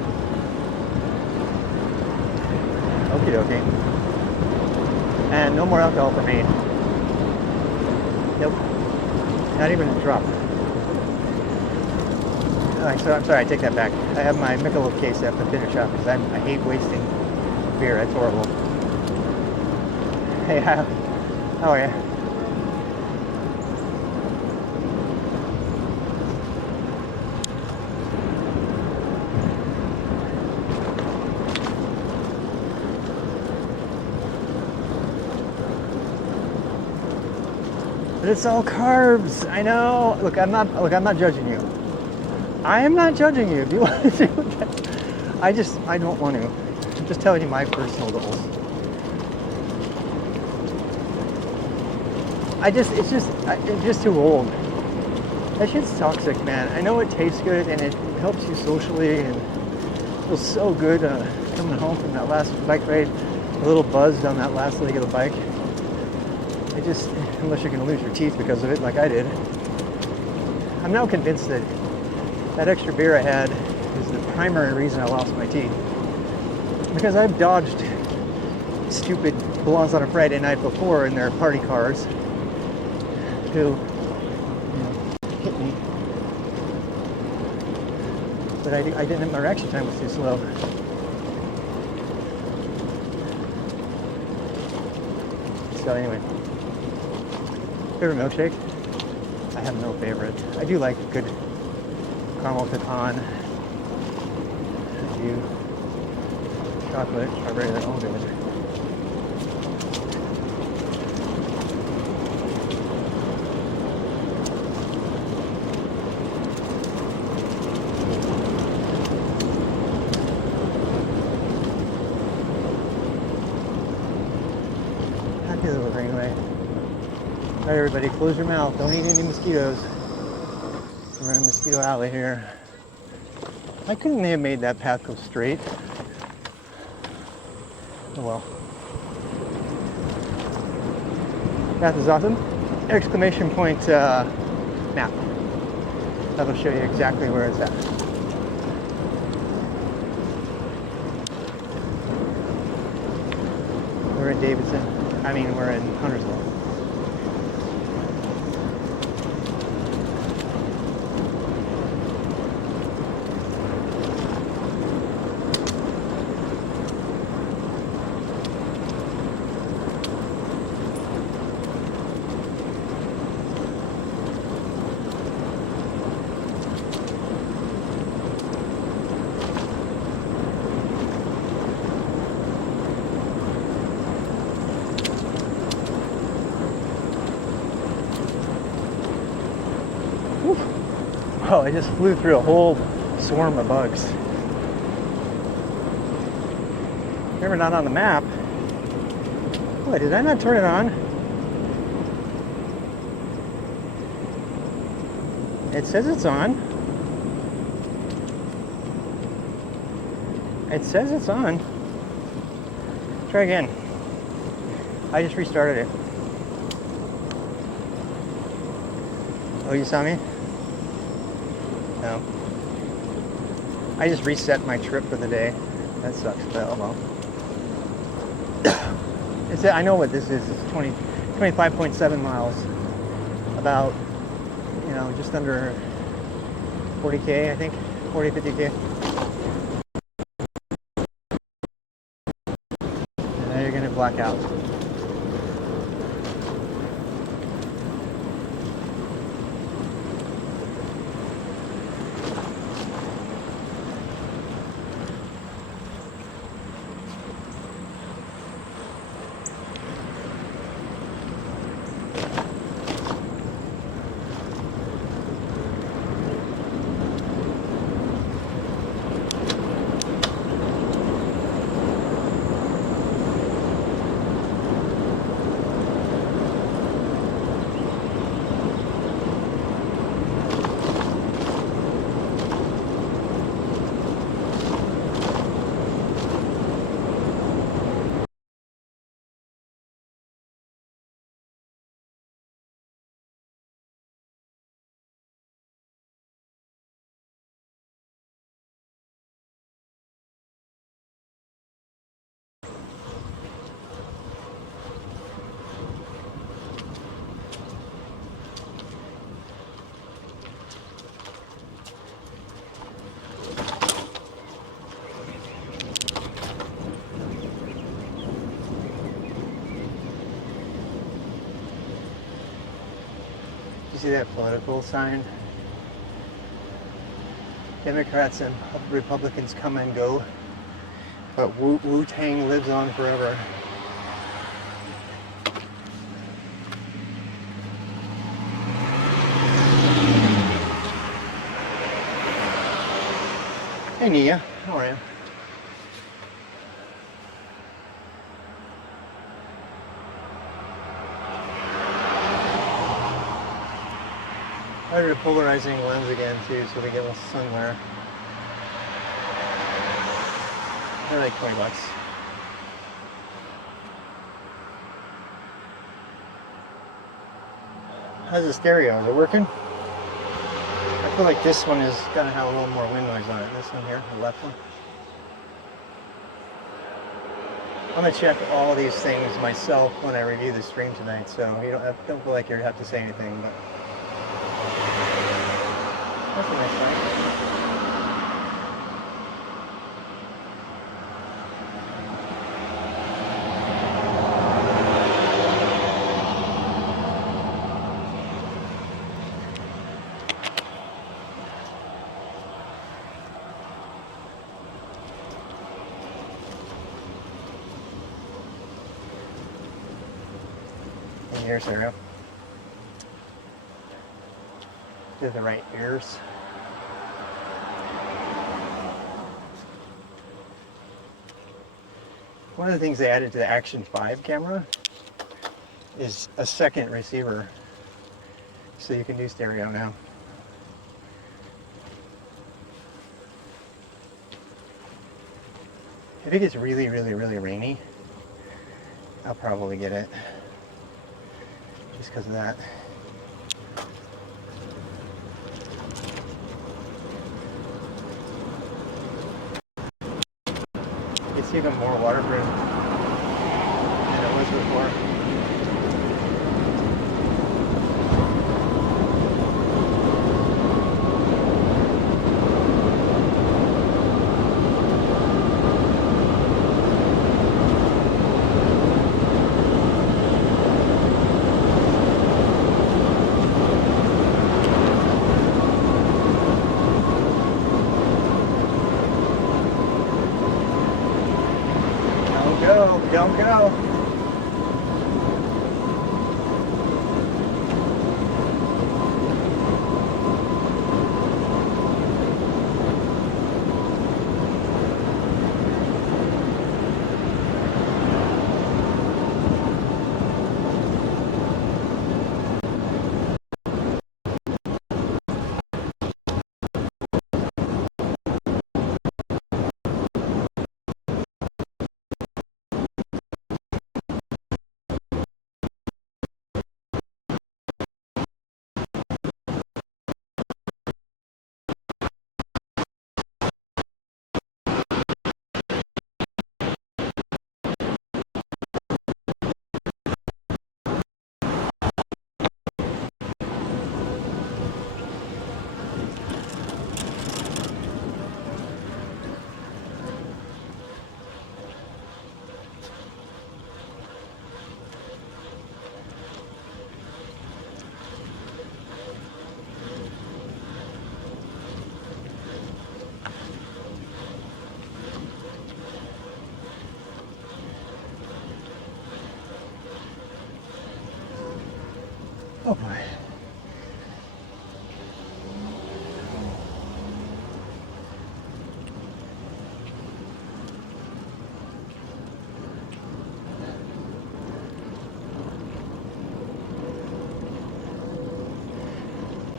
Okie dokie. And no more alcohol for me. Nope. Not even a drop. Alright, so I'm sorry, I take that back. I have my Michelob case I have to finish up because I hate wasting beer. That's horrible. Hey, how are you? But it's all carbs. I know. Look, I'm not judging you. I am not judging you. If you want to do that, I don't want to. I'm just telling you my personal goals. It's just too old. That shit's toxic, man. I know it tastes good and it helps you socially and it feels so good coming home from that last bike ride, a little buzzed on that last leg of the bike. It just, unless you're gonna lose your teeth because of it, like I did. I'm now convinced that that extra beer I had is the primary reason I lost my teeth. Because I've dodged stupid blondes on a Friday night before in their party cars who, hit me. But I didn't, my reaction time was too slow. So anyway, favorite milkshake? I have no favorite. I do like good caramel pecan. I do chocolate, strawberry, they're all good. Happy little greenway. All right, everybody, close your mouth. Don't eat any mosquitoes. We're in a mosquito alley here. Why couldn't they have made that path go straight? Oh well. Path is awesome. Exclamation point map. That'll show you exactly where it's at. We're in Davidson. We're in Huntersville. Oh, I just flew through a whole swarm of bugs. Never not on the map. Boy, did I not turn it on? It says it's on. It says it's on. Try again. I just restarted it. Oh, you saw me? No. I just reset my trip for the day. That sucks, but oh well. I know what this is. It's 25.7 miles. About, just under 40K, I think. 40, 50K. And now you're going to black out. See that political sign? Democrats and Republicans come and go, but Wu-Tang lives on forever. Hey Nia, how are you? ordered a polarizing lens again too, so we get a little sun glare. They're like 20 bucks. How's the stereo? Is it working? I feel like this one is gonna have a little more wind noise on it. This one here, the left one. I'm gonna check all these things myself when I review the stream tonight, so you don't feel like you have to say anything. But that's a nice light. And here's Sarah. Do the right ears. One of the things they added to the Action 5 camera is a second receiver, so you can do stereo now. If it gets really, really, really rainy, I'll probably get it, just because of that. It's even more waterproof than it was before. Don't go. Oh boy.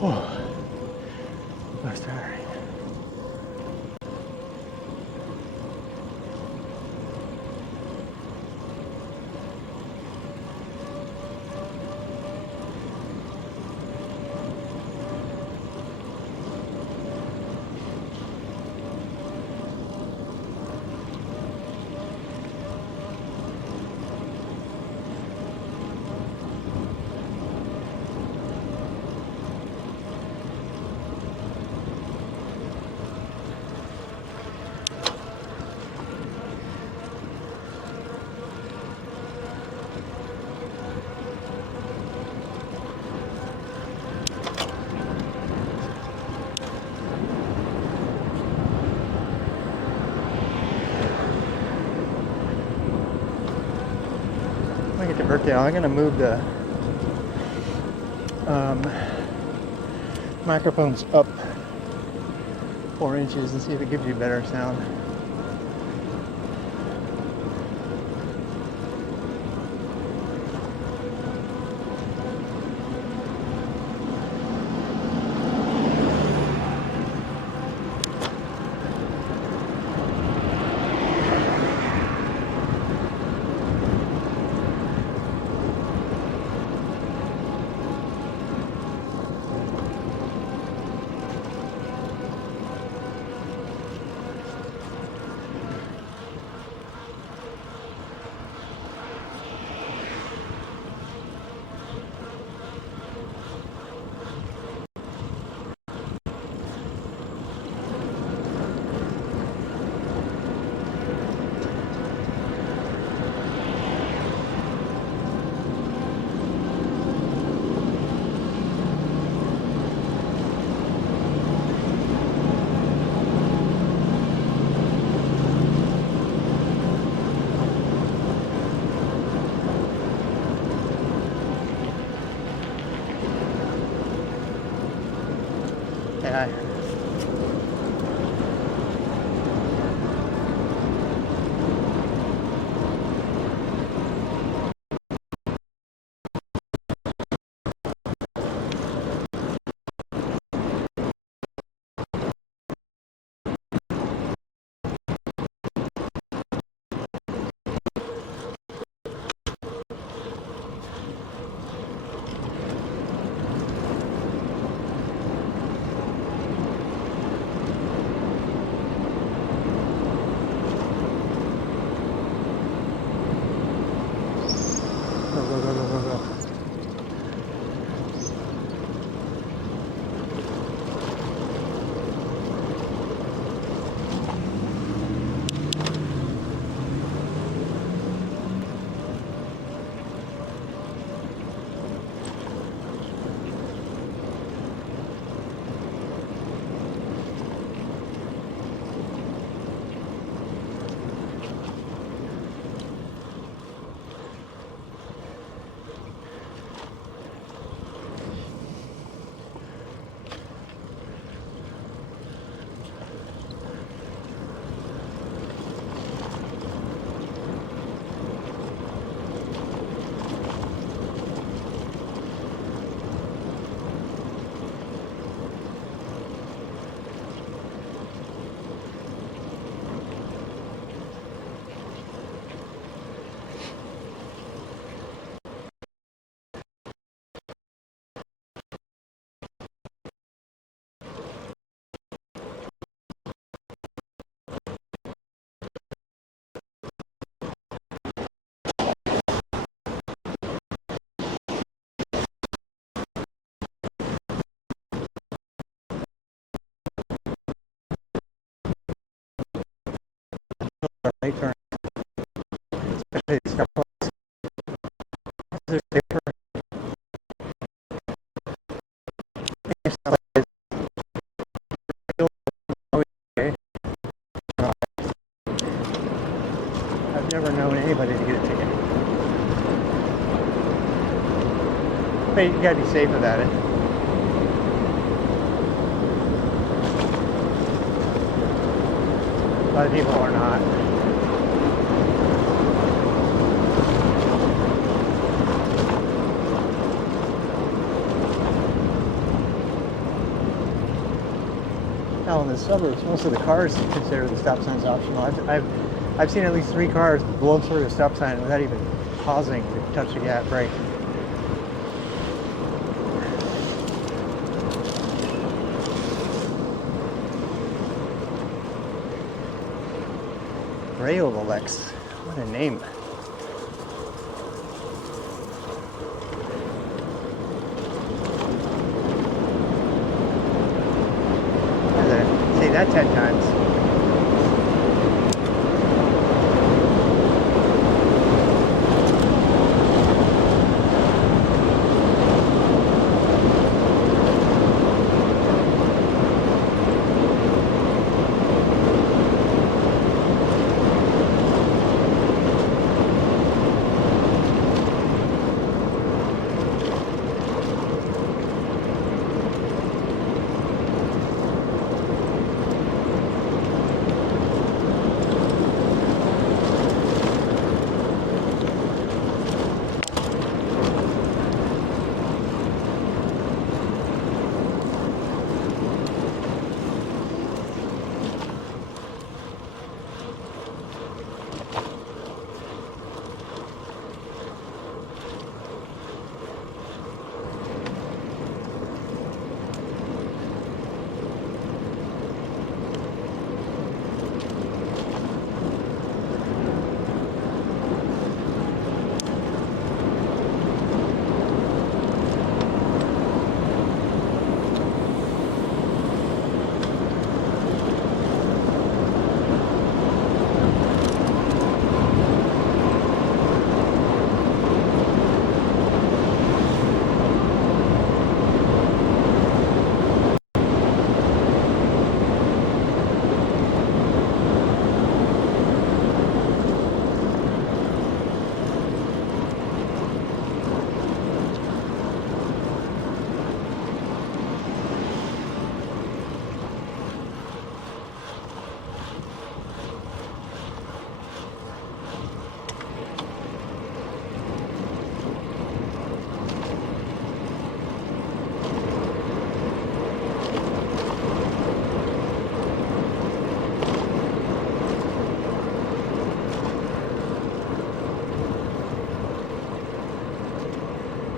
Oh, that's tiring. When I get to Birkdale, I'm going to move the microphones up 4 inches and see if it gives you better sound. by. Go, go, go, go, go, go. Right turn. Especially stop lights. There's different lights. Okay. I've never known anybody to get a ticket. But you gotta be safe about it. A lot of people are not. Now in the suburbs, most of the cars consider the stop signs optional. I've seen at least 3 cars blow through a stop sign without even pausing to touch the gas brake. Rayolex, what a name. Say that 10 times.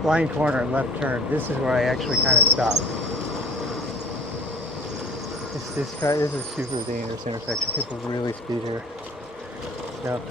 blind corner and left turn. This is where I actually kind of stop. This is super dangerous intersection. People really speed here. Yep.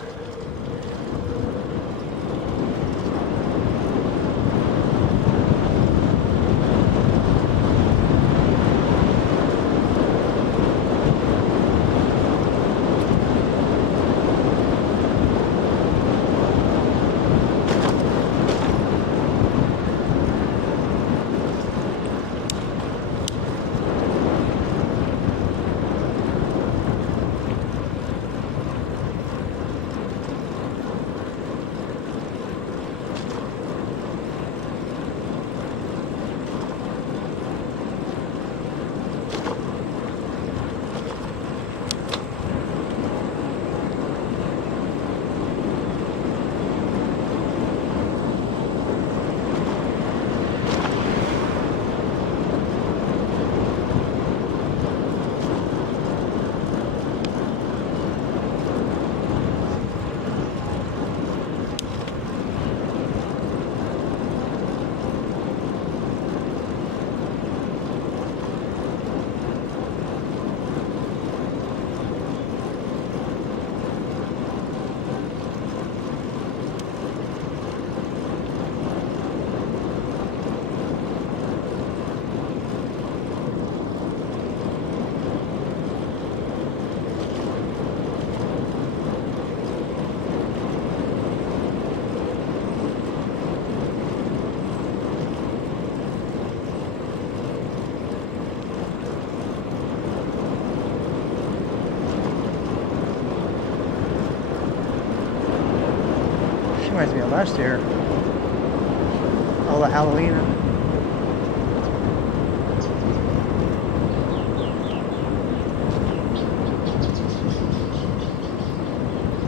Reminds me of last year. All the Halloween.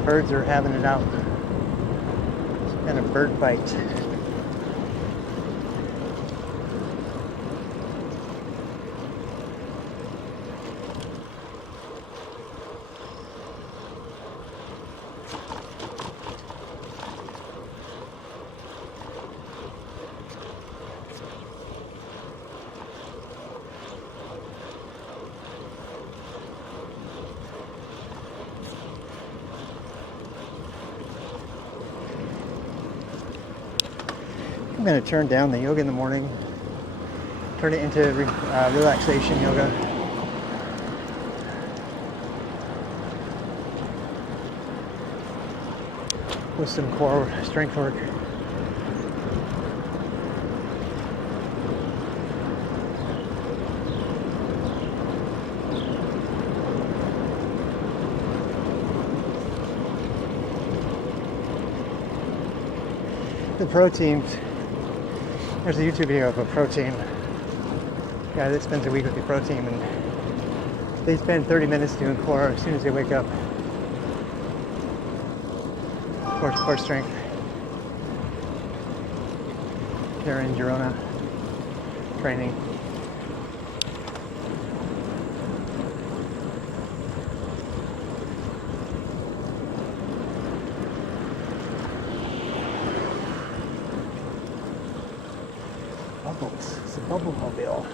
Birds are having it out. Some kind of bird fight. I'm going to turn down the yoga in the morning, turn it into relaxation yoga. With some core strength work. The protein. There's a YouTube video of a protein guy that spends a week with the protein, and they spend 30 minutes doing core as soon as they wake up. Core strength. Karen Girona training. Bubbles. It's a bubble mobile.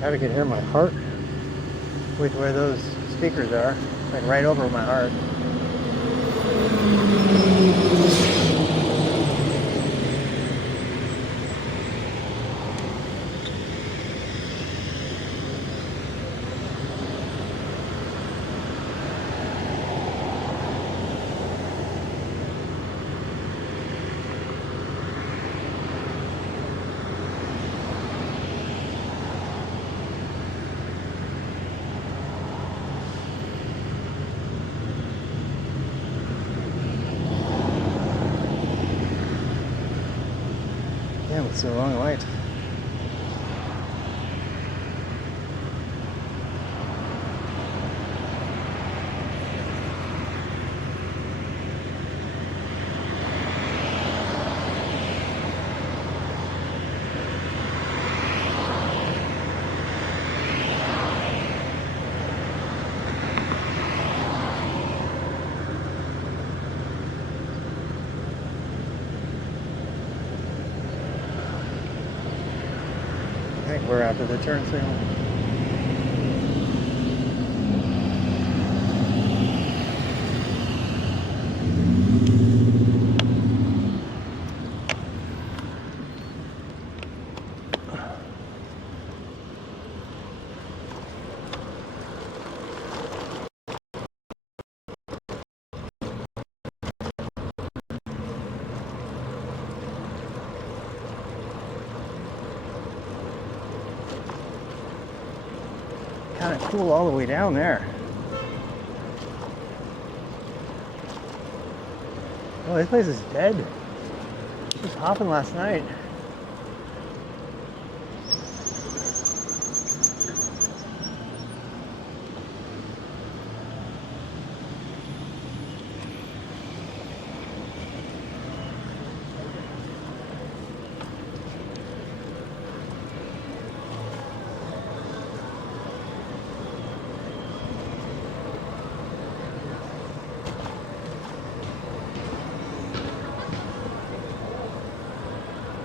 Probably could hear my heart with where those speakers are, like right over my heart. Damn, it's a long light. I think we're after the turn signal. Kind of cool all the way down there. Oh, this place is dead. It was hopping last night.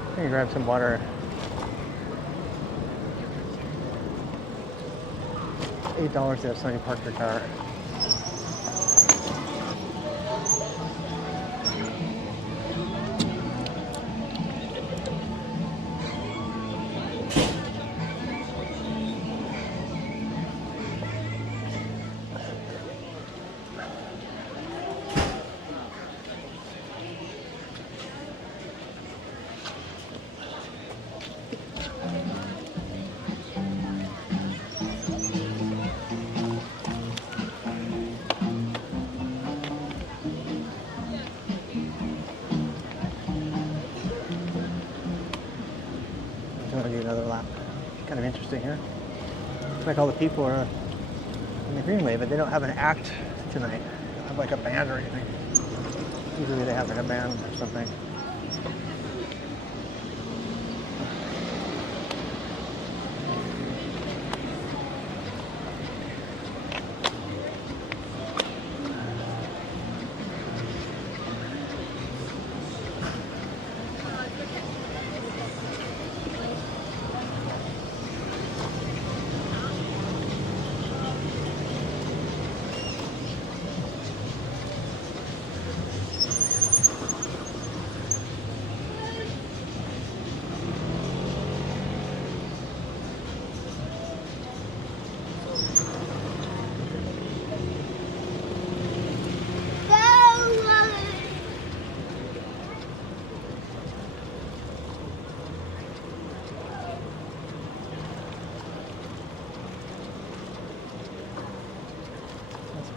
I can grab some water. $8 to have somebody park their car. I'm gonna do another lap. Kind of interesting here. Looks like all the people are in the Greenway, but they don't have an act tonight. They don't have like a band or anything. Usually they have like a band or something.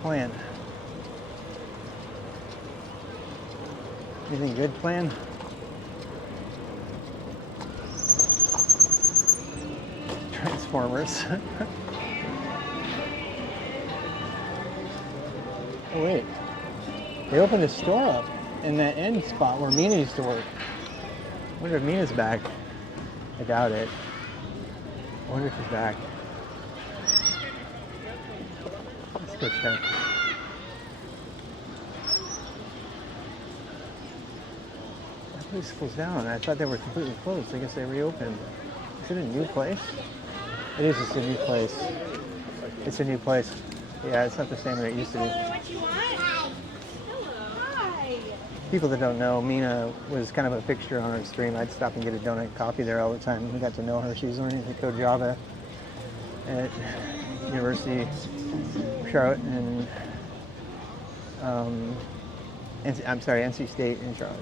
Plan. Anything good plan? Transformers. Oh wait, they opened a store up in that end spot where Mina used to work. I wonder if Mina's back. I doubt it. I wonder if she's back. Let's go check. That place closed down. I thought they were completely closed. I guess they reopened. Is it a new place? It is just a new place. It's a new place. Yeah, it's not the same that it used to be. What you want? Hello. Hi. People that don't know, Mina was kind of a fixture on our stream. I'd stop and get a donut and coffee there all the time. We got to know her. She's learning to code Java at University of Charlotte and I'm sorry, NC State in Charlotte.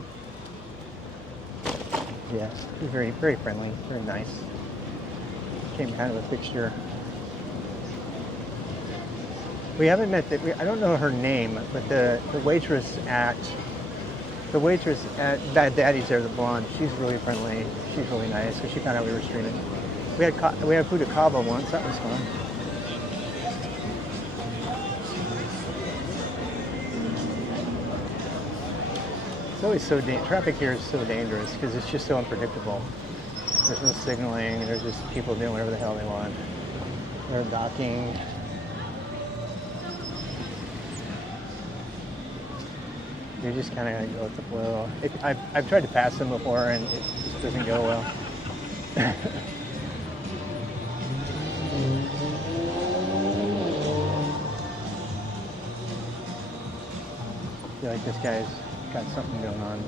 Yeah, she's very, very friendly, very nice. Became kind of a fixture. We haven't met I don't know her name, but the waitress at Bad Daddy's there, the blonde. She's really friendly. She's really nice. So she found out we were streaming. We had food at Cabo once. That was fun. It's always so traffic here is so dangerous because it's just so unpredictable. There's no signaling. There's just people doing whatever the hell they want. They're docking. You just kind of go with the flow. I've tried to pass them before and it just doesn't go well. I feel like this guy's got something going on.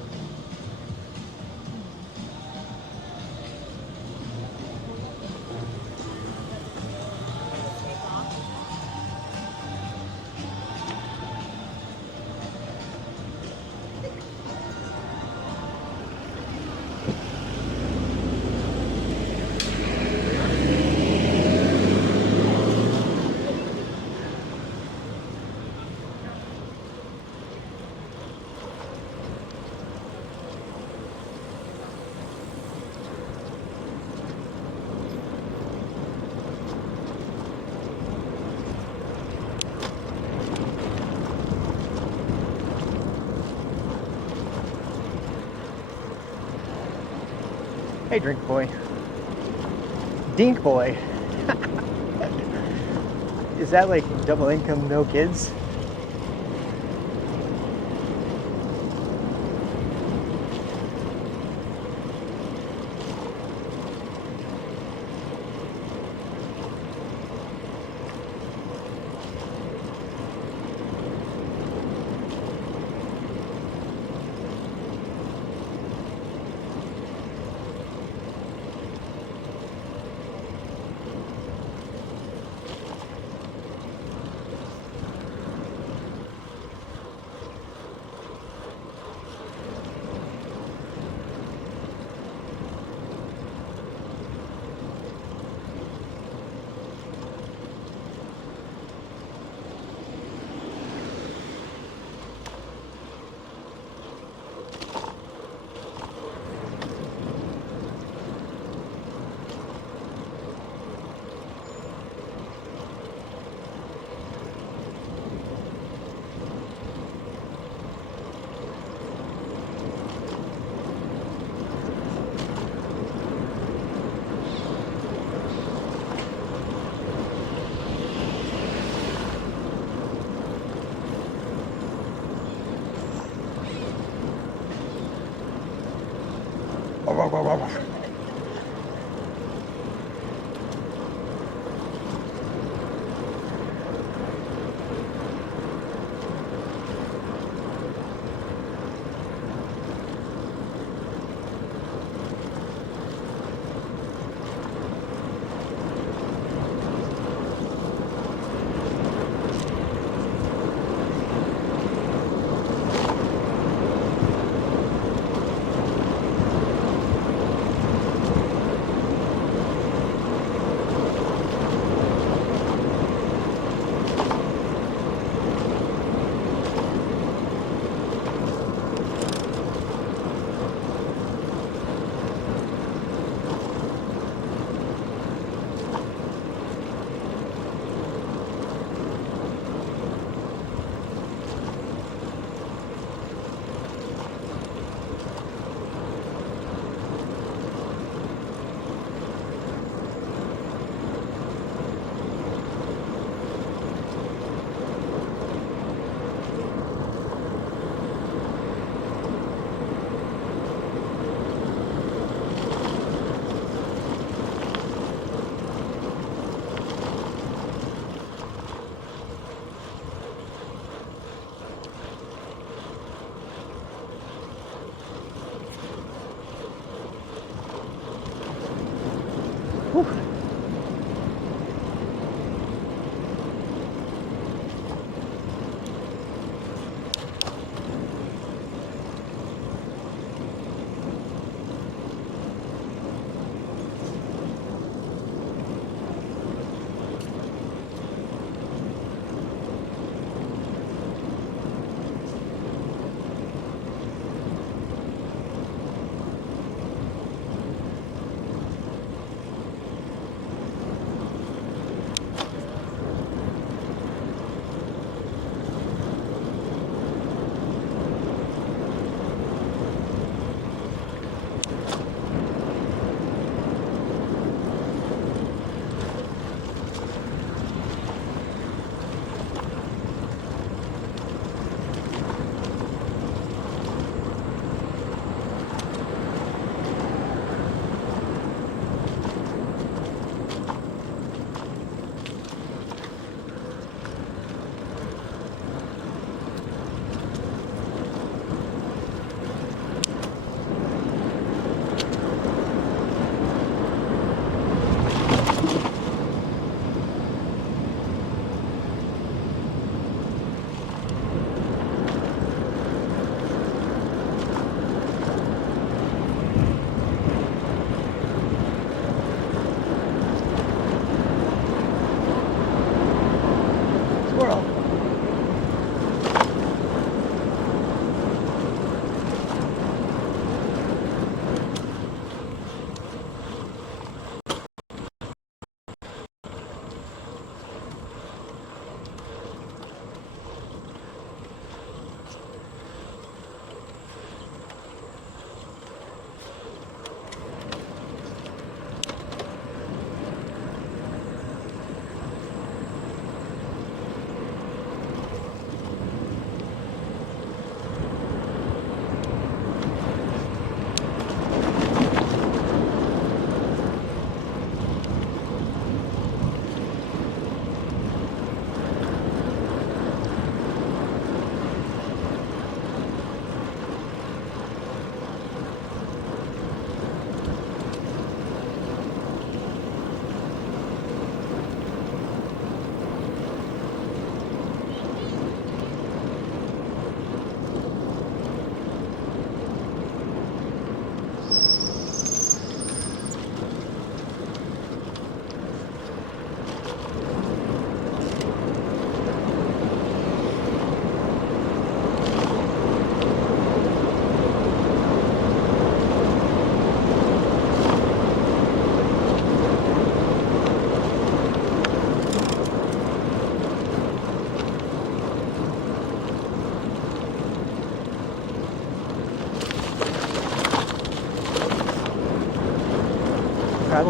Hey, drink boy. Dink boy. Is that like double income, no kids?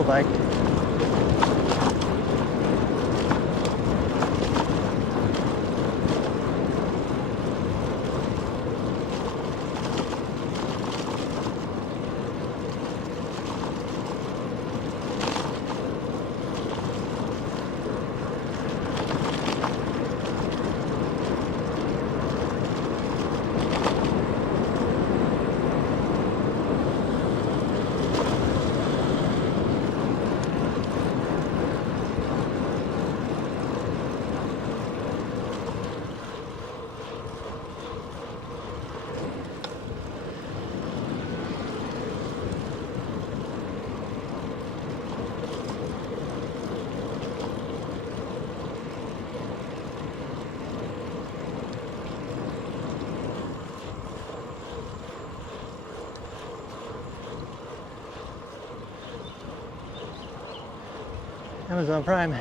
like. Amazon Prime.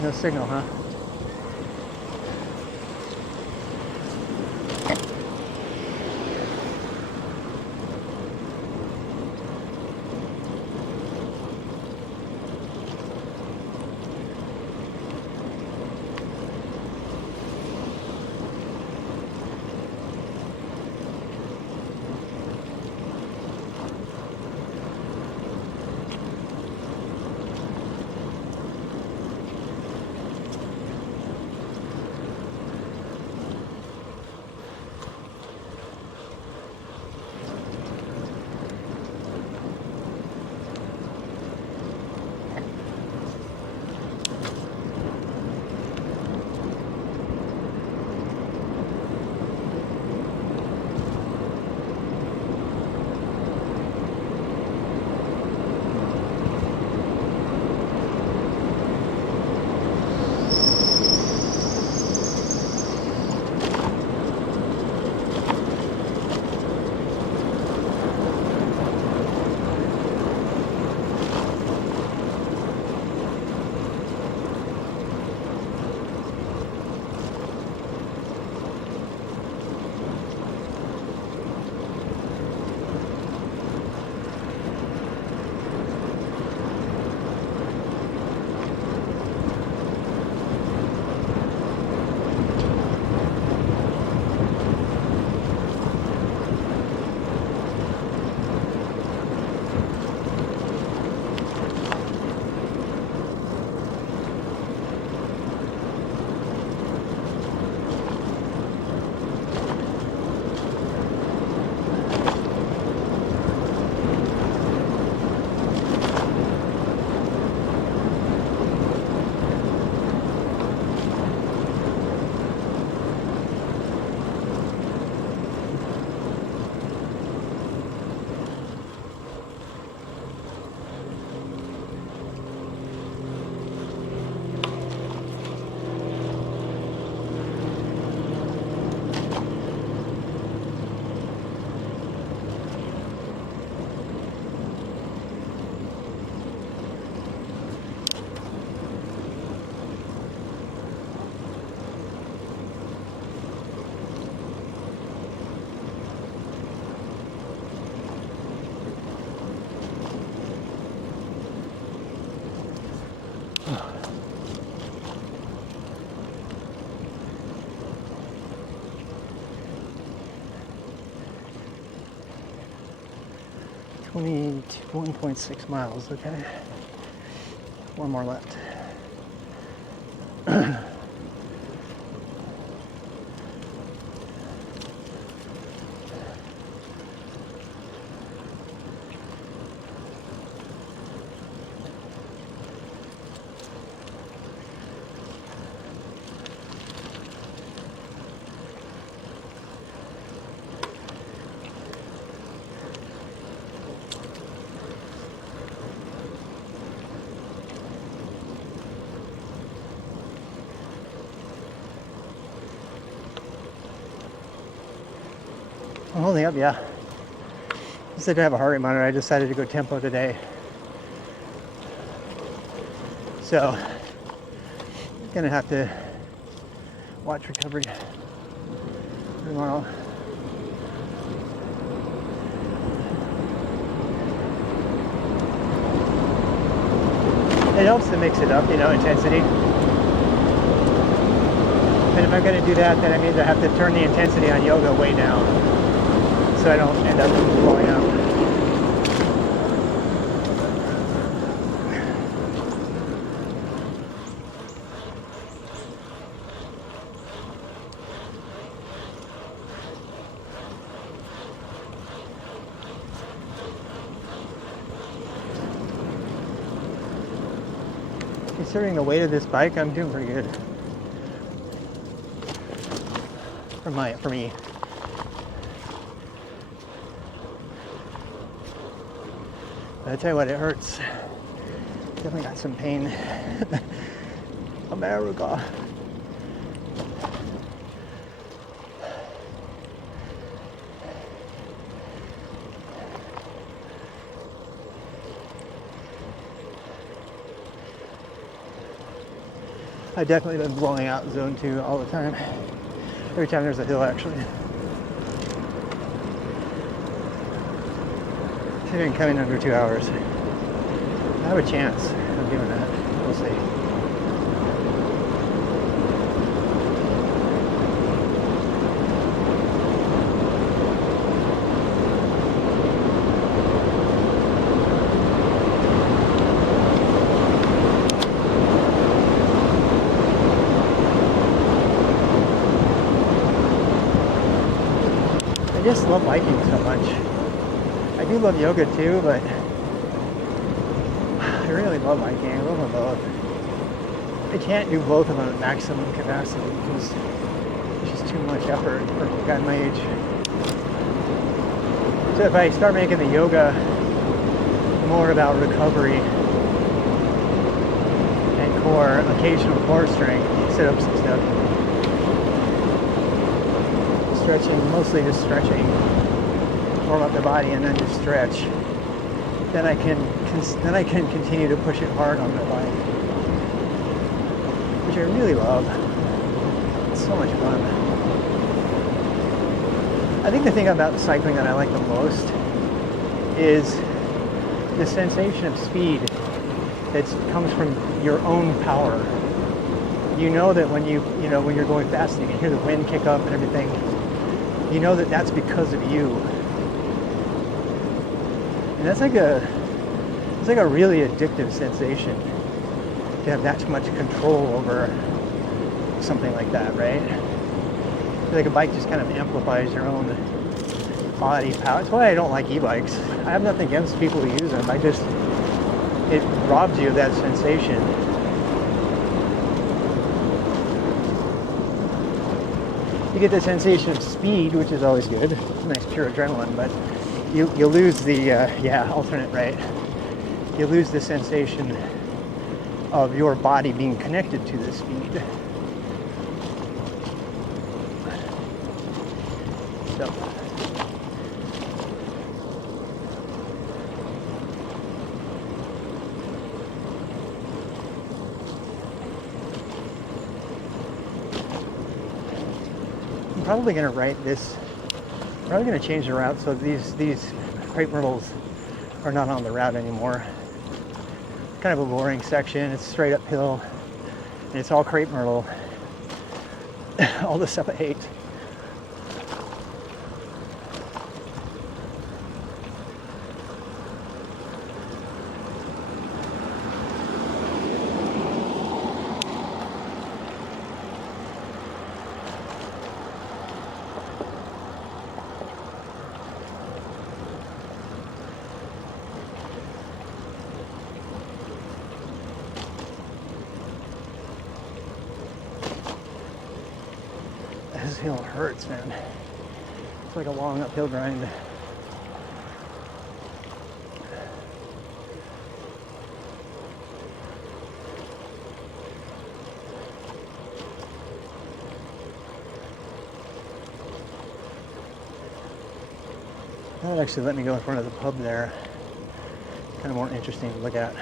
No signal, huh? 21.6 miles, okay. One more left. I'm holding up, yeah. Instead of have a heart rate monitor, I decided to go tempo today. So, gonna have to watch recovery tomorrow. It helps to mix it up, intensity. But if I'm gonna do that, then it means I have to turn the intensity on yoga way down, so I don't end up blowing up. Considering the weight of this bike, I'm doing pretty good. For me. But I tell you what, it hurts. Definitely got some pain. America. I've definitely been blowing out zone 2 all the time. Every time there's a hill, actually. See if I can come in under 2 hours. I have a chance of doing that. We'll see. I just love biking so much. I do love yoga too, but I really love biking. I love them both. I can't do both of them at maximum capacity because it's just too much effort for a guy my age. So if I start making the yoga more about recovery and core, occasional core strength, sit-ups and stuff, stretching, mostly just stretching, warm up the body and then just stretch, then I can continue to push it hard on the bike, which I really love. It's so much fun. I think the thing about cycling that I like the most is the sensation of speed that comes from your own power. You know that when when you're going fast and you can hear the wind kick up and everything, you know that that's because of you. And that's like a really addictive sensation to have that much control over something like that, right? I feel like a bike just kind of amplifies your own body power. That's why I don't like e-bikes. I have nothing against people who use them. It robs you of that sensation. You get the sensation of speed, which is always good. Nice pure adrenaline, but you lose the alternate, right? You lose the sensation of your body being connected to the speed. So I'm probably going to write this. Probably going to change the route so these crepe myrtles are not on the route anymore. Kind of a boring section. It's straight uphill, and it's all crepe myrtle. All the stuff I hate. this hill hurts, man. It's like a long uphill grind. That would actually let me go in front of the pub there. Kind of more interesting to look at.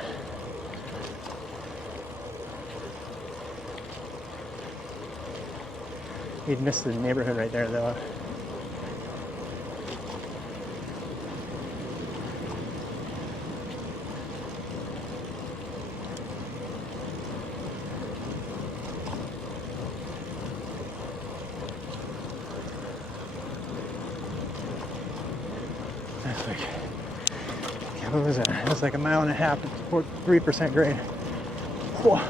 You'd miss the neighborhood right there, though. That's like, yeah, what was that? It was like a mile and a half at 3% grade. Whoa.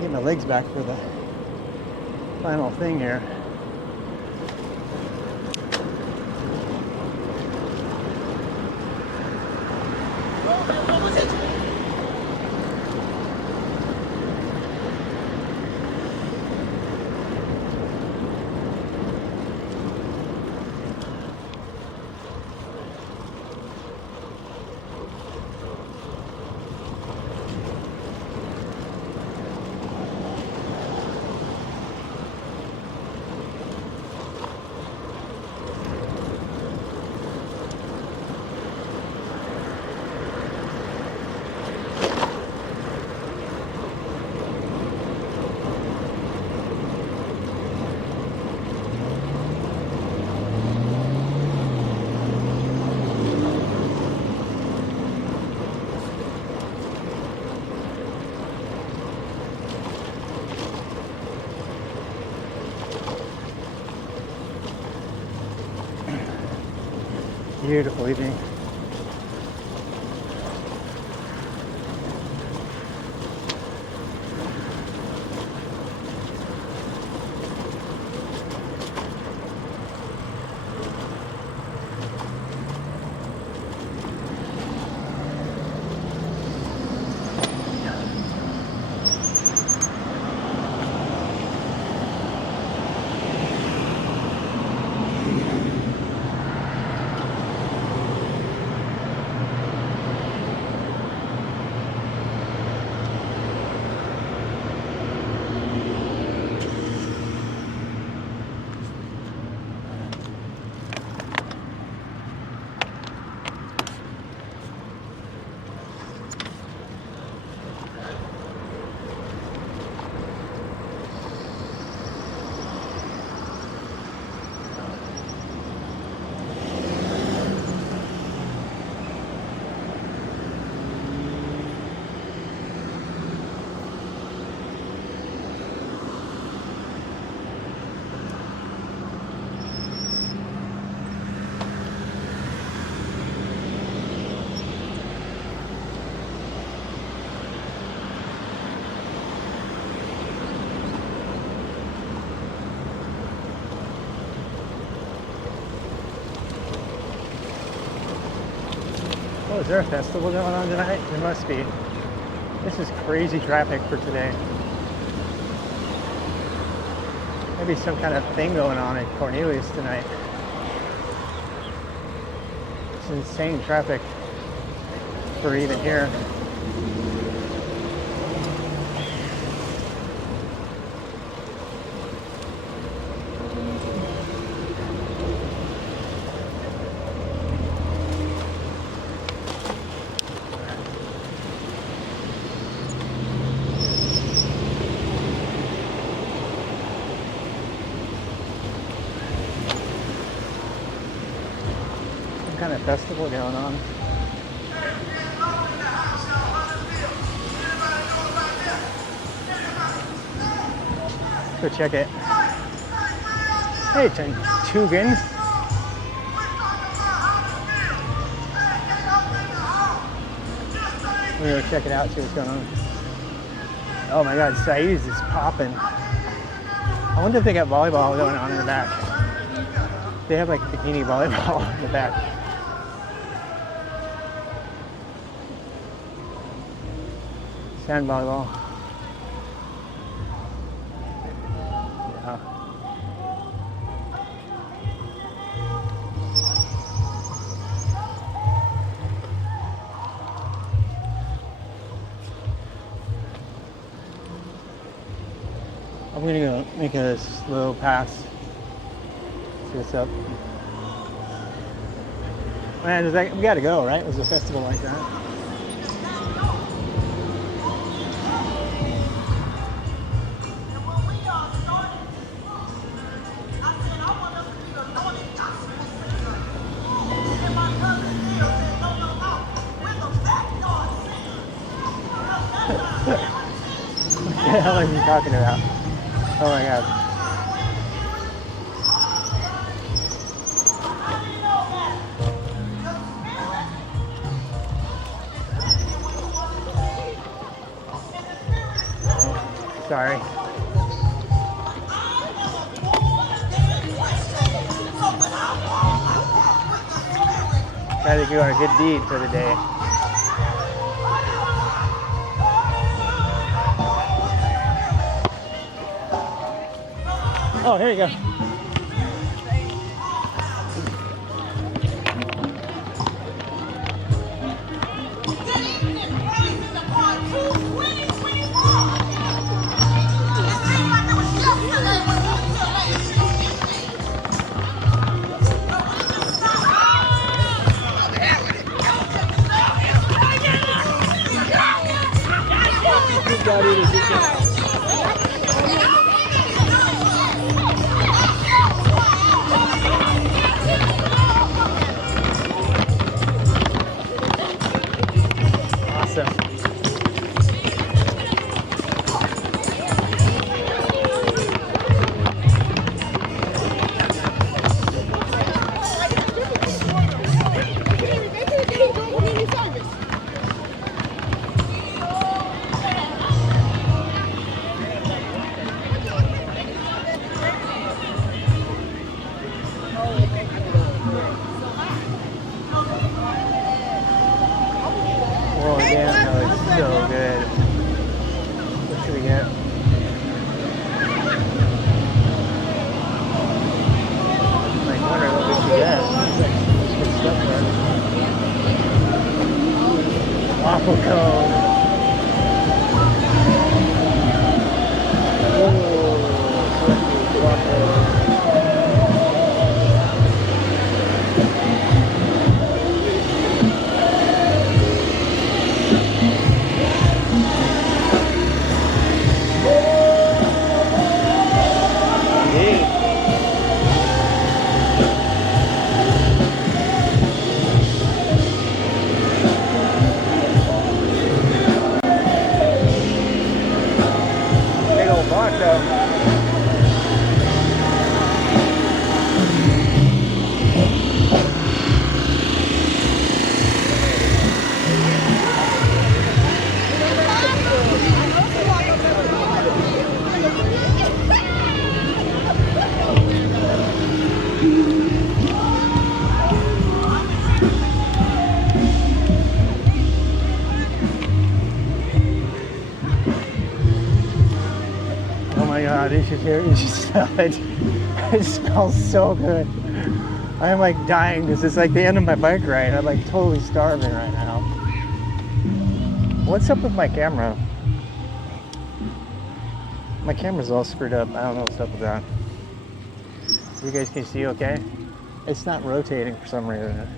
Get my legs back for the final thing here. Beautiful evening. Oh, is there a festival going on tonight? There must be. This is crazy traffic for today. Maybe some kind of thing going on in Cornelius tonight. It's insane traffic for even here. Kind of festival going on. Go check it. Hey, Tugan. We're gonna go check it out, see what's going on. Oh my God, Saiz is popping. I wonder if they got volleyball going on in the back. They have like bikini volleyball in the back. Sand volleyball. Yeah. I'm gonna go make a slow pass. See what's up. Man, we gotta go, right? There's a festival like that. What the hell are you talking about? Oh my god. Sorry. Try to do our good deed for the day. Oh, here you go. Awesome. Oh damn, that looks so good. What should we get? I wonder what we should get. There's good stuff there. Waffle cone. Oh, waffle. Big old box though. Oh my god, you should hear it. You should smell it. It smells so good. I'm like dying because it's like the end of my bike ride. I'm like totally starving right now. What's up with my camera? My camera's all screwed up. I don't know what's up with that. You guys can see okay? It's not rotating for some reason.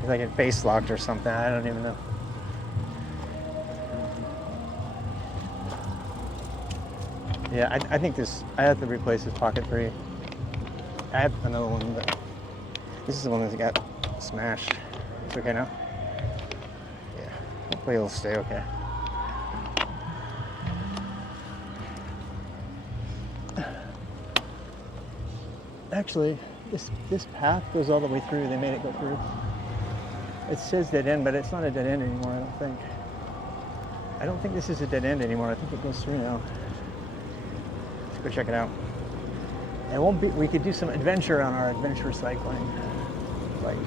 It's like it face locked or something. I don't even know. Yeah, I think I have to replace this Pocket 3. I have another one, but this is the one that got smashed. It's okay now? Yeah, hopefully it'll stay okay. Actually, this path goes all the way through. They made it go through. It says dead end, but it's not a dead end anymore, I don't think. I don't think this is a dead end anymore. I think it goes through now. Let's go check it out. It won't be, we could do some adventure on our adventure cycling. Like,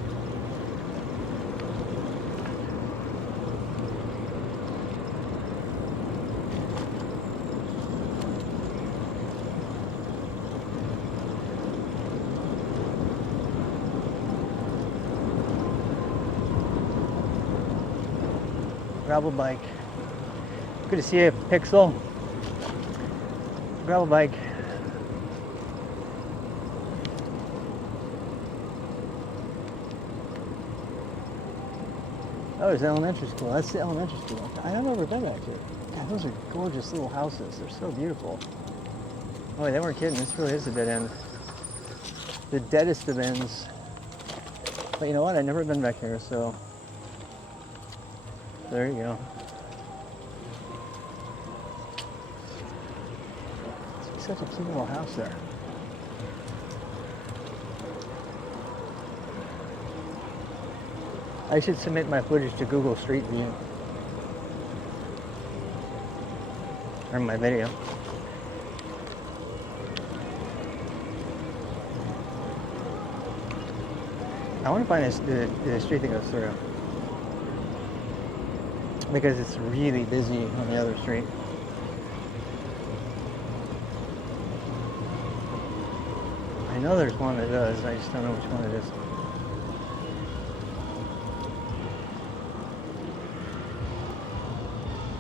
Gravel bike. Good to see you, Pixel. Gravel bike. Oh, there's the elementary school. That's the elementary school. I've never been back here. God, those are gorgeous little houses. They're so beautiful. Oh, wait, they weren't kidding. This really is a dead end. The deadest of ends. But you know what? I've never been back here, so there you go. It's such a cute little house there. I should submit my footage to Google Street View. Or my video. I want to find the street that goes through. Because it's really busy on the other street. I know there's one that does, I just don't know which one it is.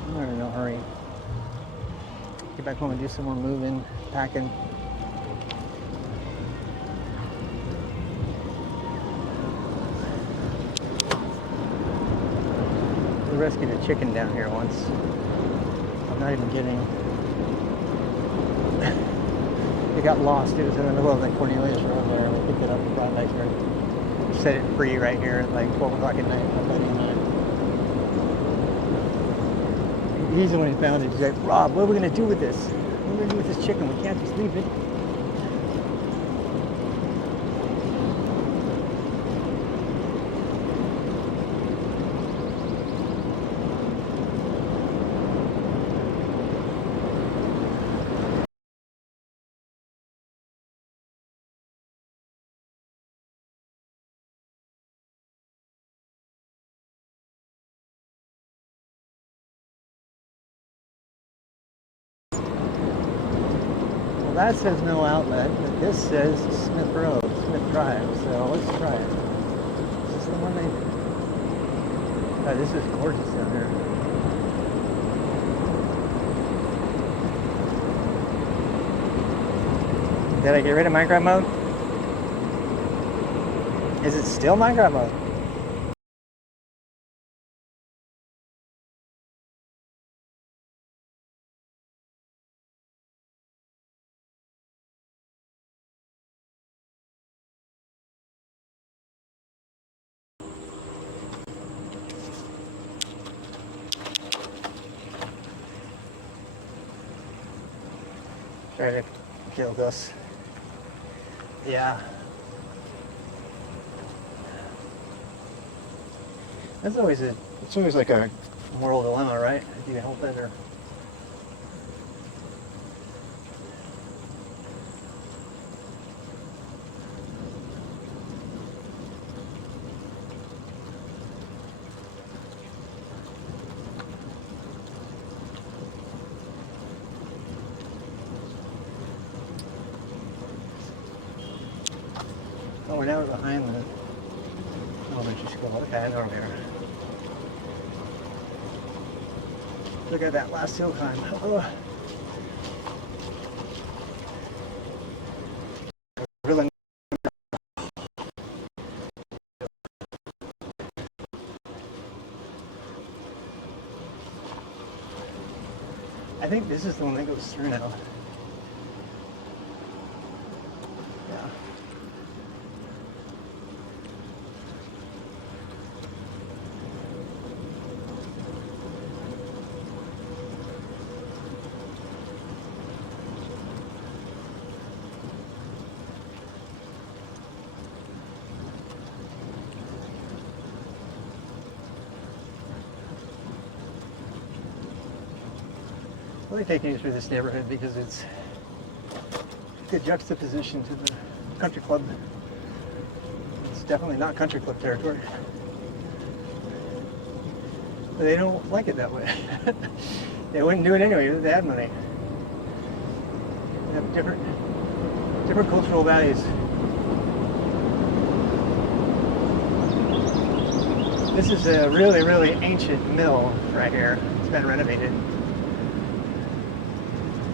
I'm in no hurry. Get back home and do some more moving, packing. We rescued a chicken down here once. I'm not even kidding. It got lost. It was in the middle of like Cornelius Road there, and we picked it up and brought it back here. Set it free right here at like 12 o'clock at night. My buddy and I. He's the one who found it. He's like, Rob, what are we going to do with this? What are we going to do with this chicken? We can't just leave it. Well, that says no outlet, but this says Smith Road, Smith Drive. So let's try it. Is this the one they... Oh, this is gorgeous down here. Did I get rid of Minecraft mode? Is it still Minecraft mode? Try to kill this. Yeah. That's always it's always like a moral dilemma, right? Do you help it or... Oh, we're now behind the elementary school. Okay, I know where we are. Look at that last hill climb. Oh. Really. I think this is the one that goes through now. Yeah. Really taking you through this neighborhood because it's a good juxtaposition to the country club. It's definitely not country club territory. But they don't like it that way. They wouldn't do it anyway if they had money. They have different cultural values. This is a really, really ancient mill right here. It's been renovated.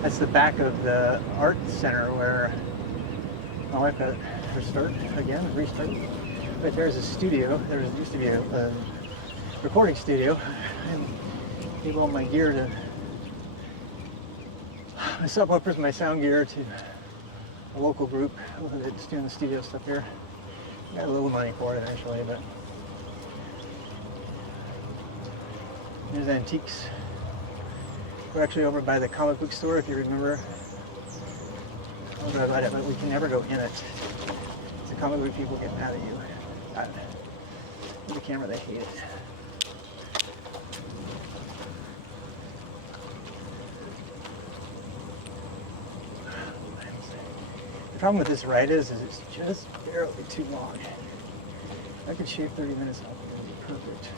That's the back of the art center where my wife got her start again, restart. Right there's a studio. There used to be a recording studio. And gave all my gear to my subwoofers, my sound gear to a local group that's doing the studio stuff here. Got a little money for it eventually, but there's antiques. We're actually over by the comic book store, if you remember. Over by it, but we can never go in it. It's the comic book people get mad at you. The camera, they hate it. The problem with this ride is it's just barely too long. If I could shave 30 minutes off, it would be perfect.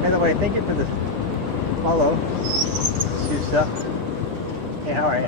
By the way, thank you for the follow. Do stuff. Hey, how are you?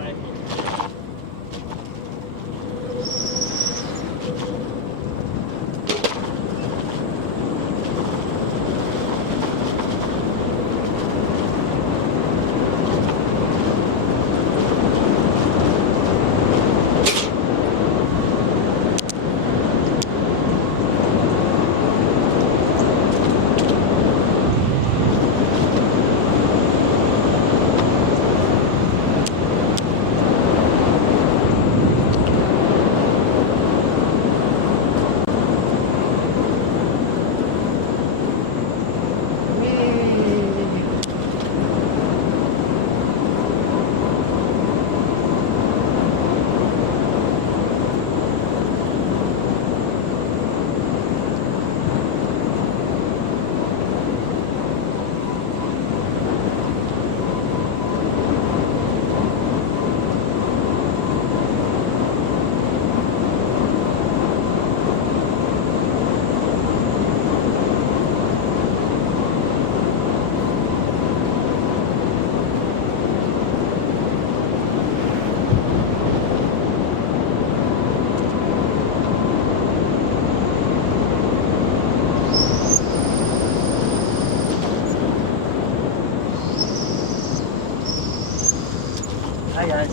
Hi guys.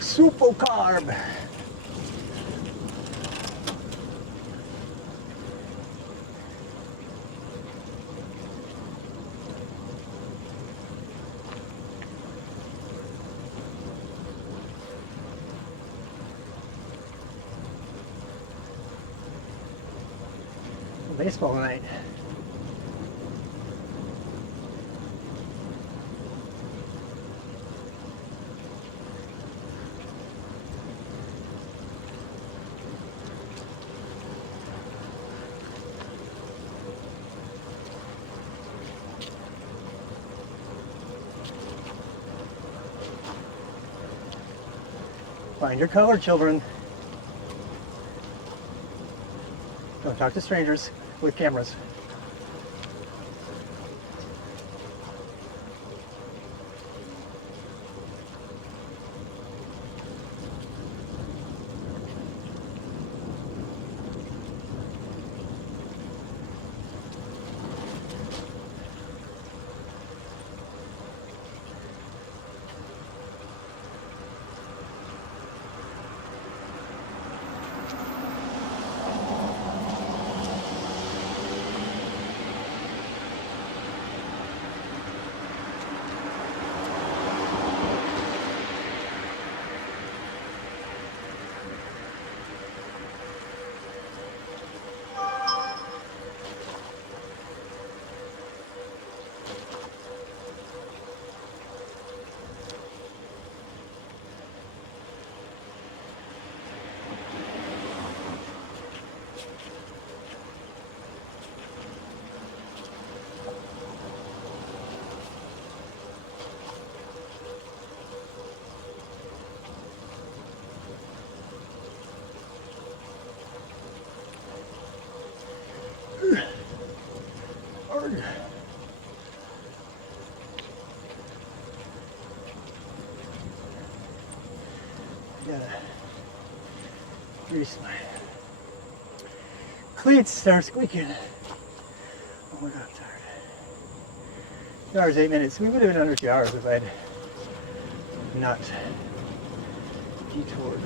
Super carb. Baseball night. Find your color, children. Don't talk to strangers with cameras. gotta grease my cleats that are squeaking. Oh my god, I'm tired. 2 hours, 8 minutes. We would have been under 2 hours if I'd not detoured.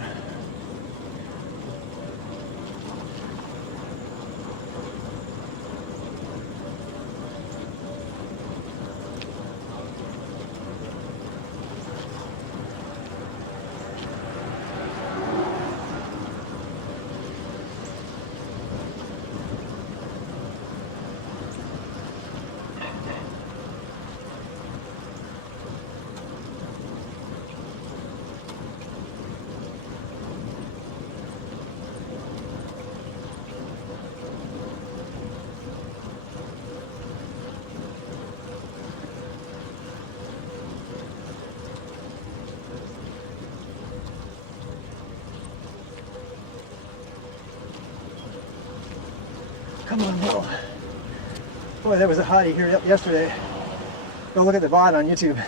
Come on, Bill. Boy, that was a hottie here yesterday. Go look at the VOD on YouTube.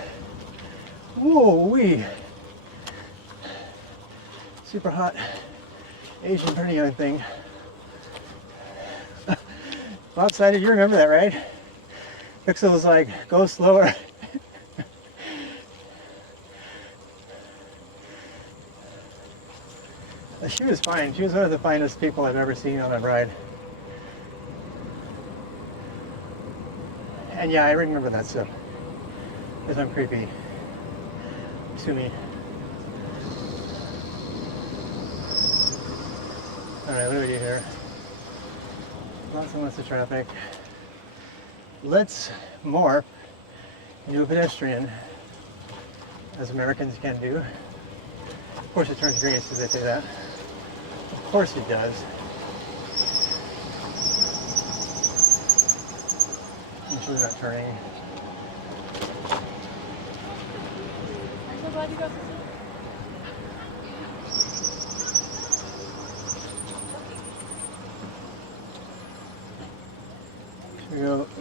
Whoa-wee. Super hot Asian pretty young thing. Lopsided, you remember that, right? Pixel was like, go slower. She was fine. She was one of the finest people I've ever seen on a ride. And yeah, I remember that stuff. Because I'm creepy. Sue me. Alright, what do we do here? Lots and lots of traffic. Let's morph into a pedestrian, as Americans can do. Of course it turns green as soon as they say that. Of course it does. Usually not turning. I'm so glad you got this.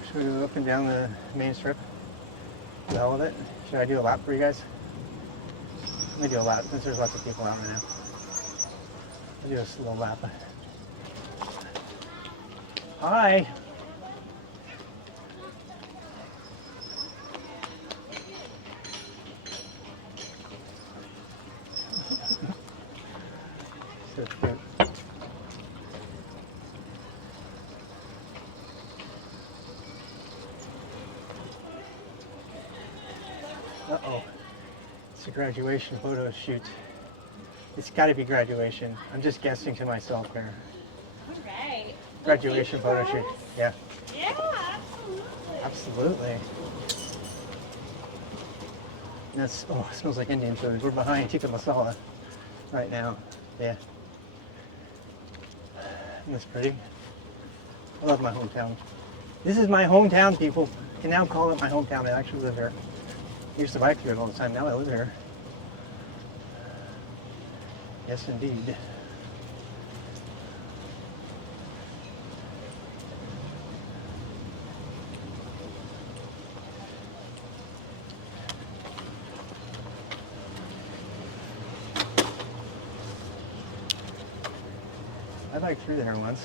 Should we go up and down the main strip? The hell of it? Should I do a lap for you guys? Let me do a lap since there's lots of people out right now. I'll do a slow lap. Hi! So cute. Uh-oh. It's a graduation photo shoot. It's got to be graduation. I'm just guessing to myself here. Alright. Graduation photo shoot. Yeah, Yeah, absolutely. absolutely. And that's, oh, it smells like Indian food. We're behind tikka masala right now. Yeah. Isn't this pretty? I love my hometown. This is my hometown, people. I can now call it my hometown. I actually live here. I used to bike through it all the time. Now I live here. Yes, indeed. I biked through there once.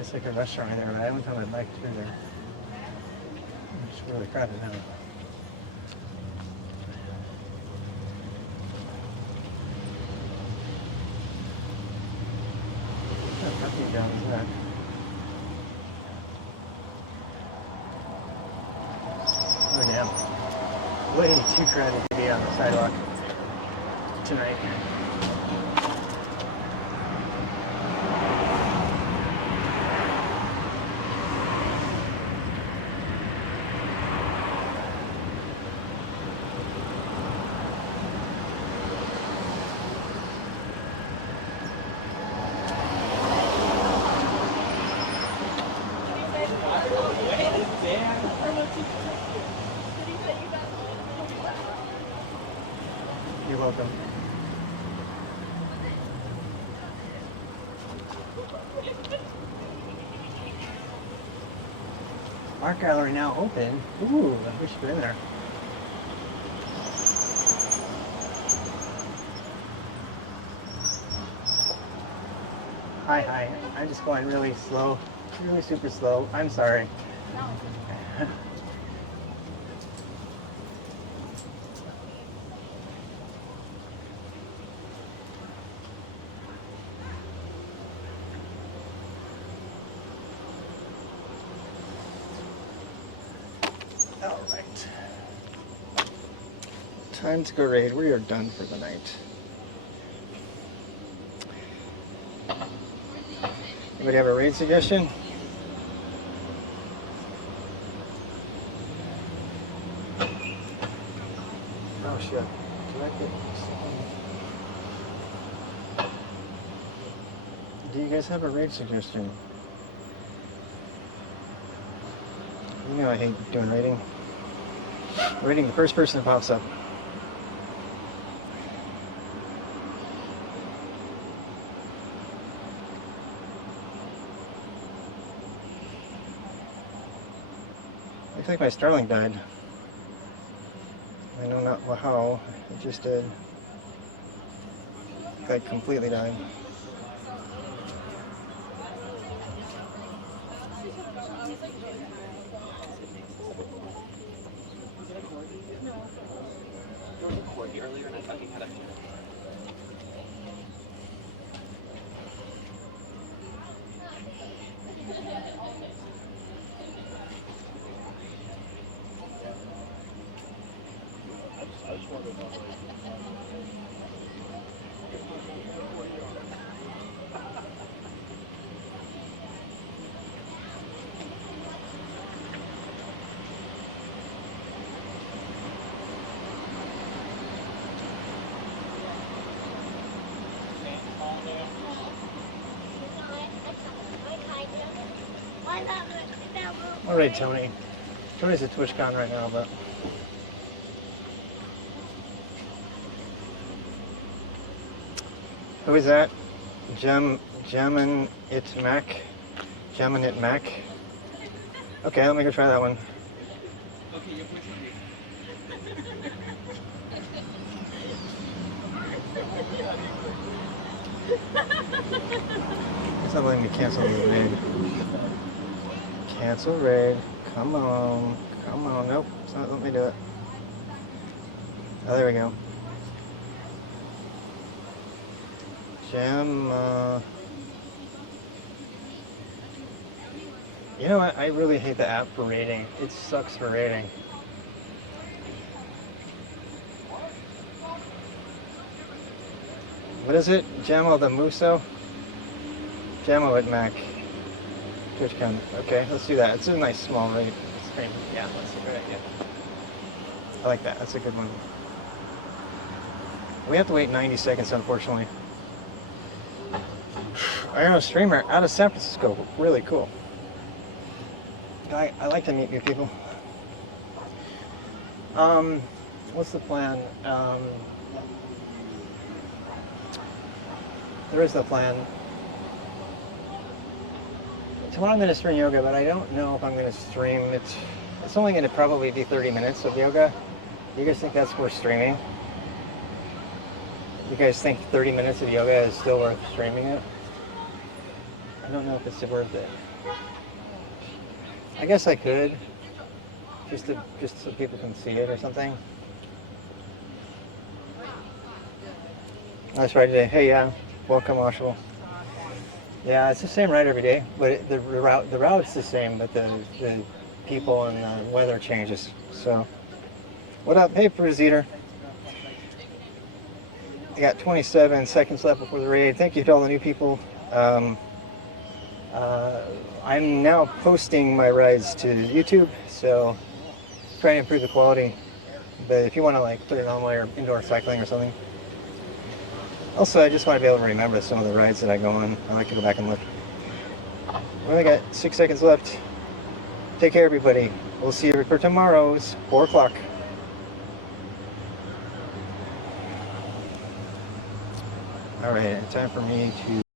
It's like a restaurant there, but I haven't time I biked through there. It's really crowded now. What parking job is that? Oh damn. Way too crowded to be on the sidewalk tonight. You're welcome. Art gallery now open. Ooh, we should go in there. Hi. I'm just going really slow, really super slow. I'm sorry. All right. Time to go raid. We are done for the night. Anybody have a raid suggestion? Oh shit. Did I get Do you guys have a raid suggestion? You know I hate doing raiding. Raiding the first person that pops up. Looks like my Starlink died. I know not how, it just did. Like completely died. Alright, Tony. Tony's at TwitchCon right now, but who is that? Jamin It Mac? Jamin It Mac? Okay, let me go try that one. Okay, you're pushing me. It's not letting me cancel the raid. Cancel raid. Come on. Come on. Nope. It's not letting me do it. Oh, there we go. Jam. You know what? I really hate the app for raiding. It sucks for raiding. What is it? Jamo the Muso? Jamo at Mac. TwitchCon. Okay, let's do that. It's a nice small raid. Yeah, that's a good idea. I like that. That's a good one. We have to wait 90 seconds, unfortunately. I am a streamer out of San Francisco. Really cool. I like to meet new people. What's the plan? There is no plan. Tomorrow I'm going to stream yoga, but I don't know if I'm going to stream it. It's only going to probably be 30 minutes of yoga. You guys think that's worth streaming? You guys think 30 minutes of yoga is still worth streaming it? I don't know if it's worth it. I guess I could, just so people can see it or something. That's right today. Hey, yeah, welcome, Marshall. Yeah, it's the same ride every day, but the route's the same, but the people and the weather changes. So, what up? Hey, Bruce Eater. I got 27 seconds left before the raid. Thank you to all the new people. I'm now posting my rides to YouTube, so trying to improve the quality. But if you want to like put it on my indoor cycling or something. Also, I just want to be able to remember some of the rides that I go on. I like to go back and look. We only got 6 seconds left. Take care, everybody. We'll see you for tomorrow's 4 o'clock. All right, time for me to